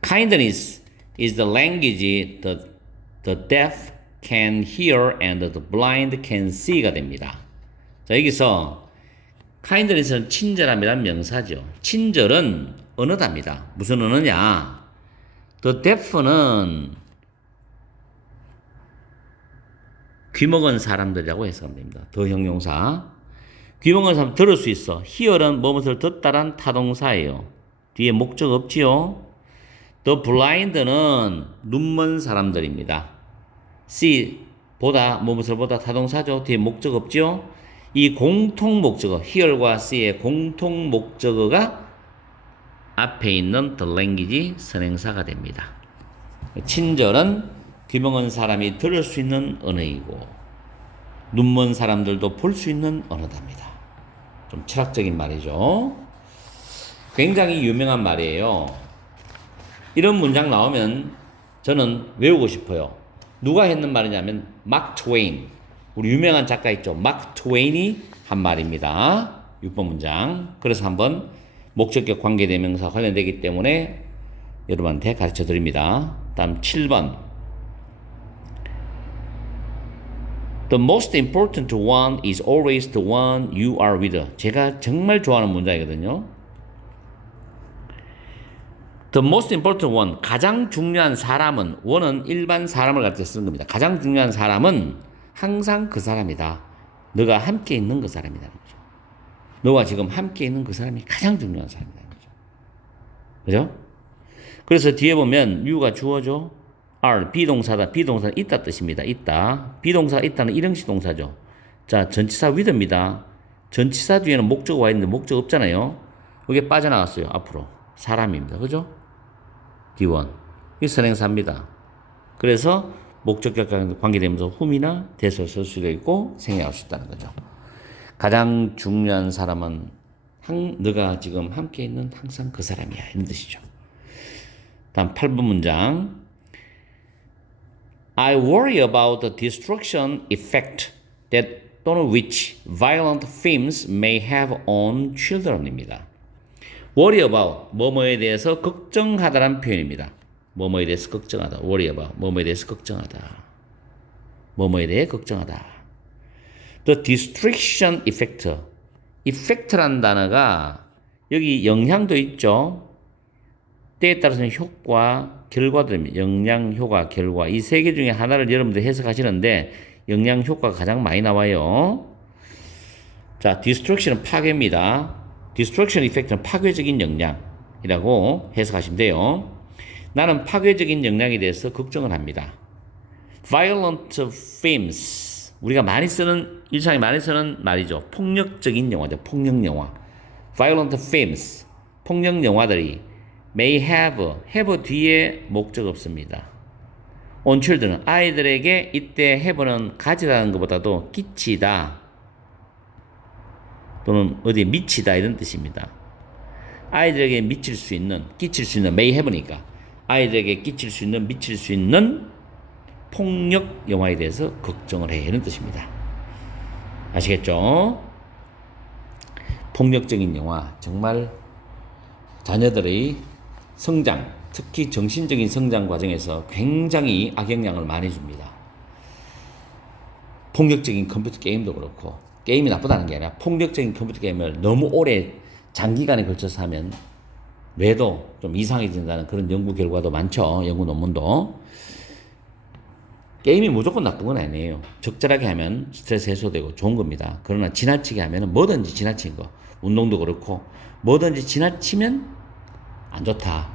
Kindness is the language the deaf can hear and the blind can see가 됩니다. 자 여기서 kindness는 친절함이란 명사죠. 친절은 언어답니다. 무슨 언어냐? The deaf는 귀먹은 사람들이라고 해석하면 됩니다. 더 형용사. 귀먹은 사람 들을 수 있어. hear은 무엇을 듣다란 타동사예요. 뒤에 목적 없지요. The blind는 눈먼 사람들입니다. see 보다 무엇을 보다 타동사죠. 뒤에 목적 없지요. 이 공통 목적어 hear과 see의 공통 목적어가 앞에 있는 the language 선행사가 됩니다. 친절은 귀멍은 사람이 들을 수 있는 언어이고 눈먼 사람들도 볼 수 있는 언어답니다. 좀 철학적인 말이죠. 굉장히 유명한 말이에요. 이런 문장 나오면 저는 외우고 싶어요. 누가 했는 말이냐면 마크 트웨인 우리 유명한 작가 있죠. 마크 트웨인이 한 말입니다. 6번 문장. 그래서 한번 목적격 관계대명사 관련되기 때문에 여러분한테 가르쳐 드립니다. 다음 7번. The most important one is always the one you are with. 제가 정말 좋아하는 문장이거든요. The most important one, 가장 중요한 사람은, one은 일반 사람을 가르쳐 쓰는 겁니다. 가장 중요한 사람은 항상 그 사람이다. 너가 함께 있는 그 사람이라는 거죠. 너와 지금 함께 있는 그 사람이 가장 중요한 사람이라는 거죠. 그죠? 그래서 뒤에 보면 you가 주어죠. are, 비동사다. 비동사는 있다 뜻입니다. 있다. 비동사가 있다는 일형식 동사죠. 자, 전치사 with입니다. 전치사 뒤에는 목적어 와 있는데 목적 없잖아요. 이게 빠져나갔어요. 앞으로. 사람입니다. 그죠? D1. 이 선행사입니다. 그래서 목적격 관계되면서 whom이나 that을 쓸 수도 있고 생략할 수 있다는 거죠. 가장 중요한 사람은 너가 지금 함께 있는 항상 그 사람이야. 이런 뜻이죠. 다음 8번 문장. I worry about the destruction effect that 또는 which violent films may have on children입니다. worry about 뭐뭐에 대해서 걱정하다라는 표현입니다. 뭐뭐에 대해서 걱정하다. worry about 뭐뭐에 대해서 걱정하다. 뭐뭐에 대해 걱정하다. The destruction effect. effect라는 단어가 여기 영향도 있죠. 때에 따라서는 효과, 결과들입니다. 영향, 효과, 결과. 이 세 개 중에 하나를 여러분들 해석하시는데 영향, 효과가 가장 많이 나와요. 자, destruction은 파괴입니다. destruction effect는 파괴적인 영향이라고 해석하시면 돼요. 나는 파괴적인 영향에 대해서 걱정을 합니다. violent films. 우리가 많이 쓰는, 일상에 많이 쓰는 말이죠. 폭력적인 영화죠. 폭력 영화. violent films. 폭력 영화들이 may have 뒤에 목적 없습니다. on children, 아이들에게 이때 have는 가지다는 것보다도 끼치다 또는 어디에 미치다 이런 뜻입니다. 아이들에게 미칠 수 있는, 끼칠 수 있는 may have니까 아이들에게 끼칠 수 있는, 미칠 수 있는 폭력 영화에 대해서 걱정을 해 이런 뜻입니다. 아시겠죠? 폭력적인 영화 정말 자녀들의 성장, 특히 정신적인 성장 과정에서 굉장히 악영향을 많이 줍니다. 폭력적인 컴퓨터 게임도 그렇고, 게임이 나쁘다는 게 아니라 폭력적인 컴퓨터 게임을 너무 오래 장기간에 걸쳐서 하면 뇌도 좀 이상해진다는 그런 연구 결과도 많죠. 연구 논문도. 게임이 무조건 나쁜 건 아니에요. 적절하게 하면 스트레스 해소되고 좋은 겁니다. 그러나 지나치게 하면 뭐든지 지나친 거, 운동도 그렇고 뭐든지 지나치면 안 좋다.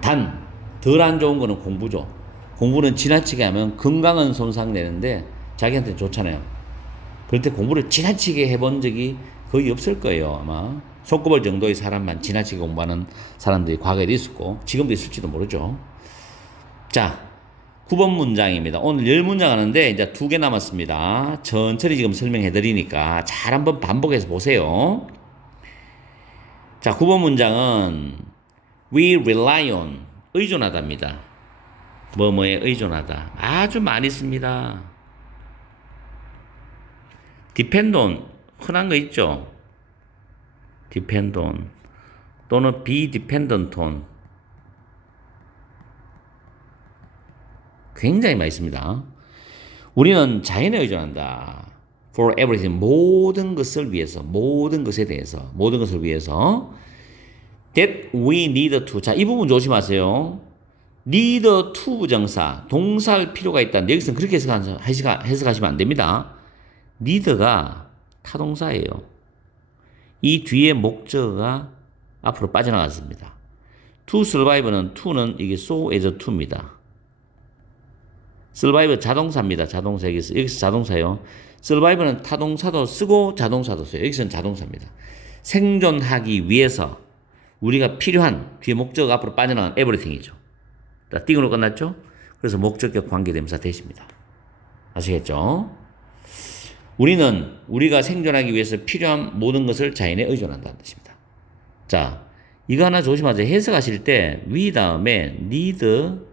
단, 덜 안 좋은 거는 공부죠. 공부는 지나치게 하면 건강은 손상되는데 자기한테 좋잖아요. 그럴 때 공부를 지나치게 해본 적이 거의 없을 거예요, 아마. 손꼽을 정도의 사람만 지나치게 공부하는 사람들이 과거에도 있었고, 지금도 있을지도 모르죠. 자, 9번 문장입니다. 오늘 10문장 하는데 이제 2개 남았습니다. 천천히 지금 설명해 드리니까 잘 한번 반복해서 보세요. 자, 9번 문장은 we rely on, 의존하다입니다. 뭐뭐에 의존하다. 아주 많이 씁니다. depend on, 흔한 거 있죠? depend on 또는 be dependent on. 굉장히 많이 씁니다. 우리는 자연에 의존한다. for everything, 모든 것을 위해서, 모든 것에 대해서, 모든 것을 위해서. that we need to. 자, 이 부분 조심하세요. need to 부정사, 동사할 필요가 있다는데 여기서는 그렇게 해석하시면 안 됩니다. need가 타동사예요. 이 뒤에 목적어가 앞으로 빠져나갔습니다. to survive는 to는 이게 so as to입니다. survive 자동사입니다. 자동사 여기서 자동사요. survive는 타동사도 쓰고 자동사도 써요. 여기서는 자동사입니다. 생존하기 위해서 우리가 필요한 뒤에 목적 앞으로 빠져나간 everything이죠. 자, 띵으로 끝났죠? 그래서 목적격 관계대명사 대시입니다. 아시겠죠? 우리가 생존하기 위해서 필요한 모든 것을 자연에 의존한다는 뜻입니다. 자, 이거 하나 조심하세요. 해석하실 때 we 다음에 need to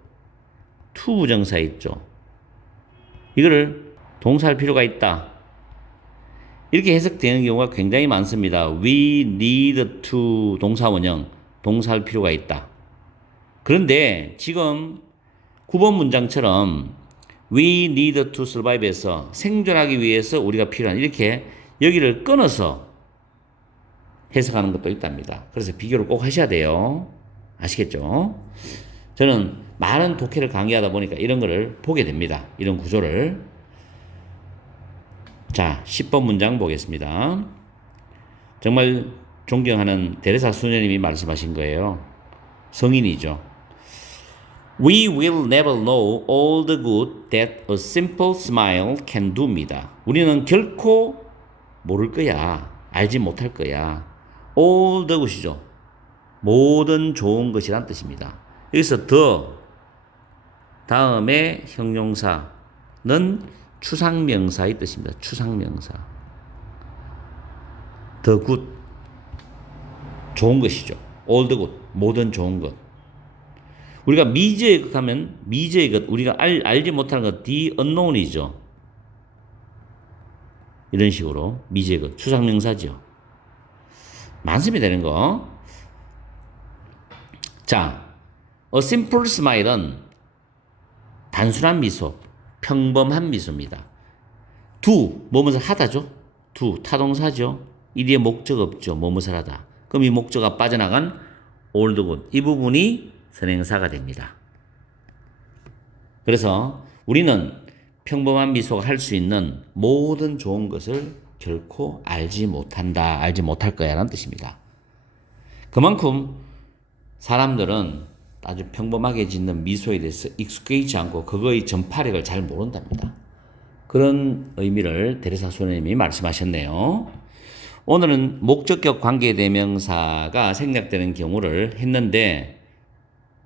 부정사 있죠. 이거를 동사할 필요가 있다. 이렇게 해석되는 경우가 굉장히 많습니다. We need to 동사 원형, 동사할 필요가 있다. 그런데 지금 9번 문장처럼 We need to survive에서 생존하기 위해서 우리가 필요한 이렇게 여기를 끊어서 해석하는 것도 있답니다. 그래서 비교를 꼭 하셔야 돼요. 아시겠죠? 저는 많은 독해를 강의하다 보니까 이런 거를 보게 됩니다. 이런 구조를. 자, 10번 문장 보겠습니다. 정말 존경하는 데레사 수녀님이 말씀하신 거예요. 성인이죠. We will never know all the good that a simple smile can do입니다. 우리는 결코 모를 거야. 알지 못할 거야. all the good이죠. 모든 좋은 것이란 뜻입니다. 여기서 the 다음에 형용사는 추상명사의 뜻입니다. 추상명사. the good 좋은 것이죠. all the good 모든 좋은 것. 우리가 미지의 것 하면 미지의 것, 우리가 알지 못하는 것, the unknown이죠. 이런 식으로 미지의 것, 추상명사죠. 많습니다, 이런 거. 자, a simple smile은 단순한 미소, 평범한 미소입니다. do, 뭐뭇을 하다죠. do, 타동사죠. 이 뒤에 목적 없죠. 뭐뭇을 하다. 그럼 이 목적가 빠져나간 all the good, 이 부분이 선행사가 됩니다. 그래서 우리는 평범한 미소가 할 수 있는 모든 좋은 것을 결코 알지 못한다, 알지 못할 거야 라는 뜻입니다. 그만큼 사람들은 아주 평범하게 짓는 미소에 대해서 익숙해지지 않고 그거의 전파력을 잘 모른답니다. 그런 의미를 대리사 선생님이 말씀하셨네요. 오늘은 목적격 관계대명사가 생략되는 경우를 했는데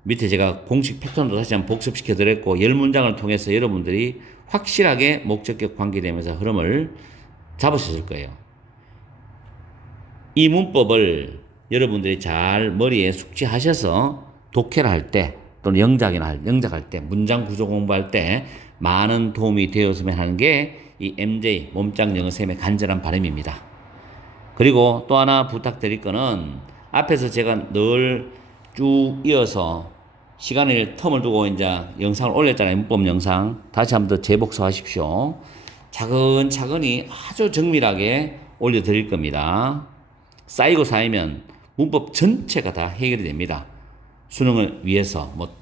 밑에 제가 공식 패턴으로 다시 한번 복습시켜 드렸고 10문장을 통해서 여러분들이 확실하게 목적격 관계대명사 흐름을 잡으셨을 거예요. 이 문법을 여러분들이 잘 머리에 숙지하셔서 독해를 할 때 또는 영작할 때 문장 구조 공부할 때 많은 도움이 되었으면 하는 게 이 MJ 몸짱 영어쌤의 간절한 바람입니다. 그리고 또 하나 부탁드릴 거는 앞에서 제가 늘 쭉 이어서 시간을 텀을 두고 이제 영상을 올렸잖아요. 문법 영상. 다시 한번 더 재복습하십시오. 차근차근히 아주 정밀하게 올려드릴 겁니다. 쌓이고 쌓이면 문법 전체가 다 해결이 됩니다. 수능을 위해서 뭐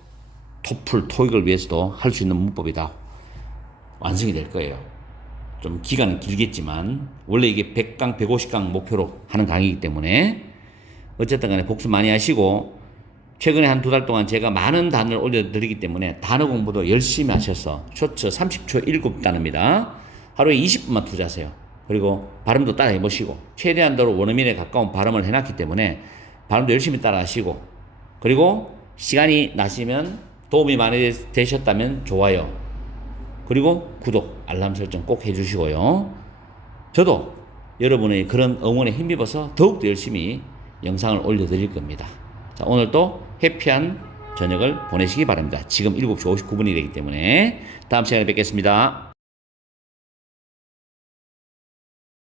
토플, 토익을 위해서도 할 수 있는 문법이 다 완성이 될 거예요. 좀 기간은 길겠지만 원래 이게 100강, 150강 목표로 하는 강의이기 때문에 어쨌든 간에 복습 많이 하시고 최근에 한 2달 동안 제가 많은 단어를 올려드리기 때문에 단어 공부도 열심히 하셔서 쇼츠 30초 7단어입니다. 하루에 20분만 투자하세요. 그리고 발음도 따라 해보시고 최대한도로 원어민에 가까운 발음을 해놨기 때문에 발음도 열심히 따라 하시고 그리고 시간이 나시면 도움이 많이 되셨다면 좋아요. 그리고 구독, 알람 설정 꼭 해주시고요. 저도 여러분의 그런 응원에 힘입어서 더욱더 열심히 영상을 올려드릴 겁니다. 자, 오늘도 해피한 저녁을 보내시기 바랍니다. 지금 7시 59분이 되기 때문에 다음 시간에 뵙겠습니다.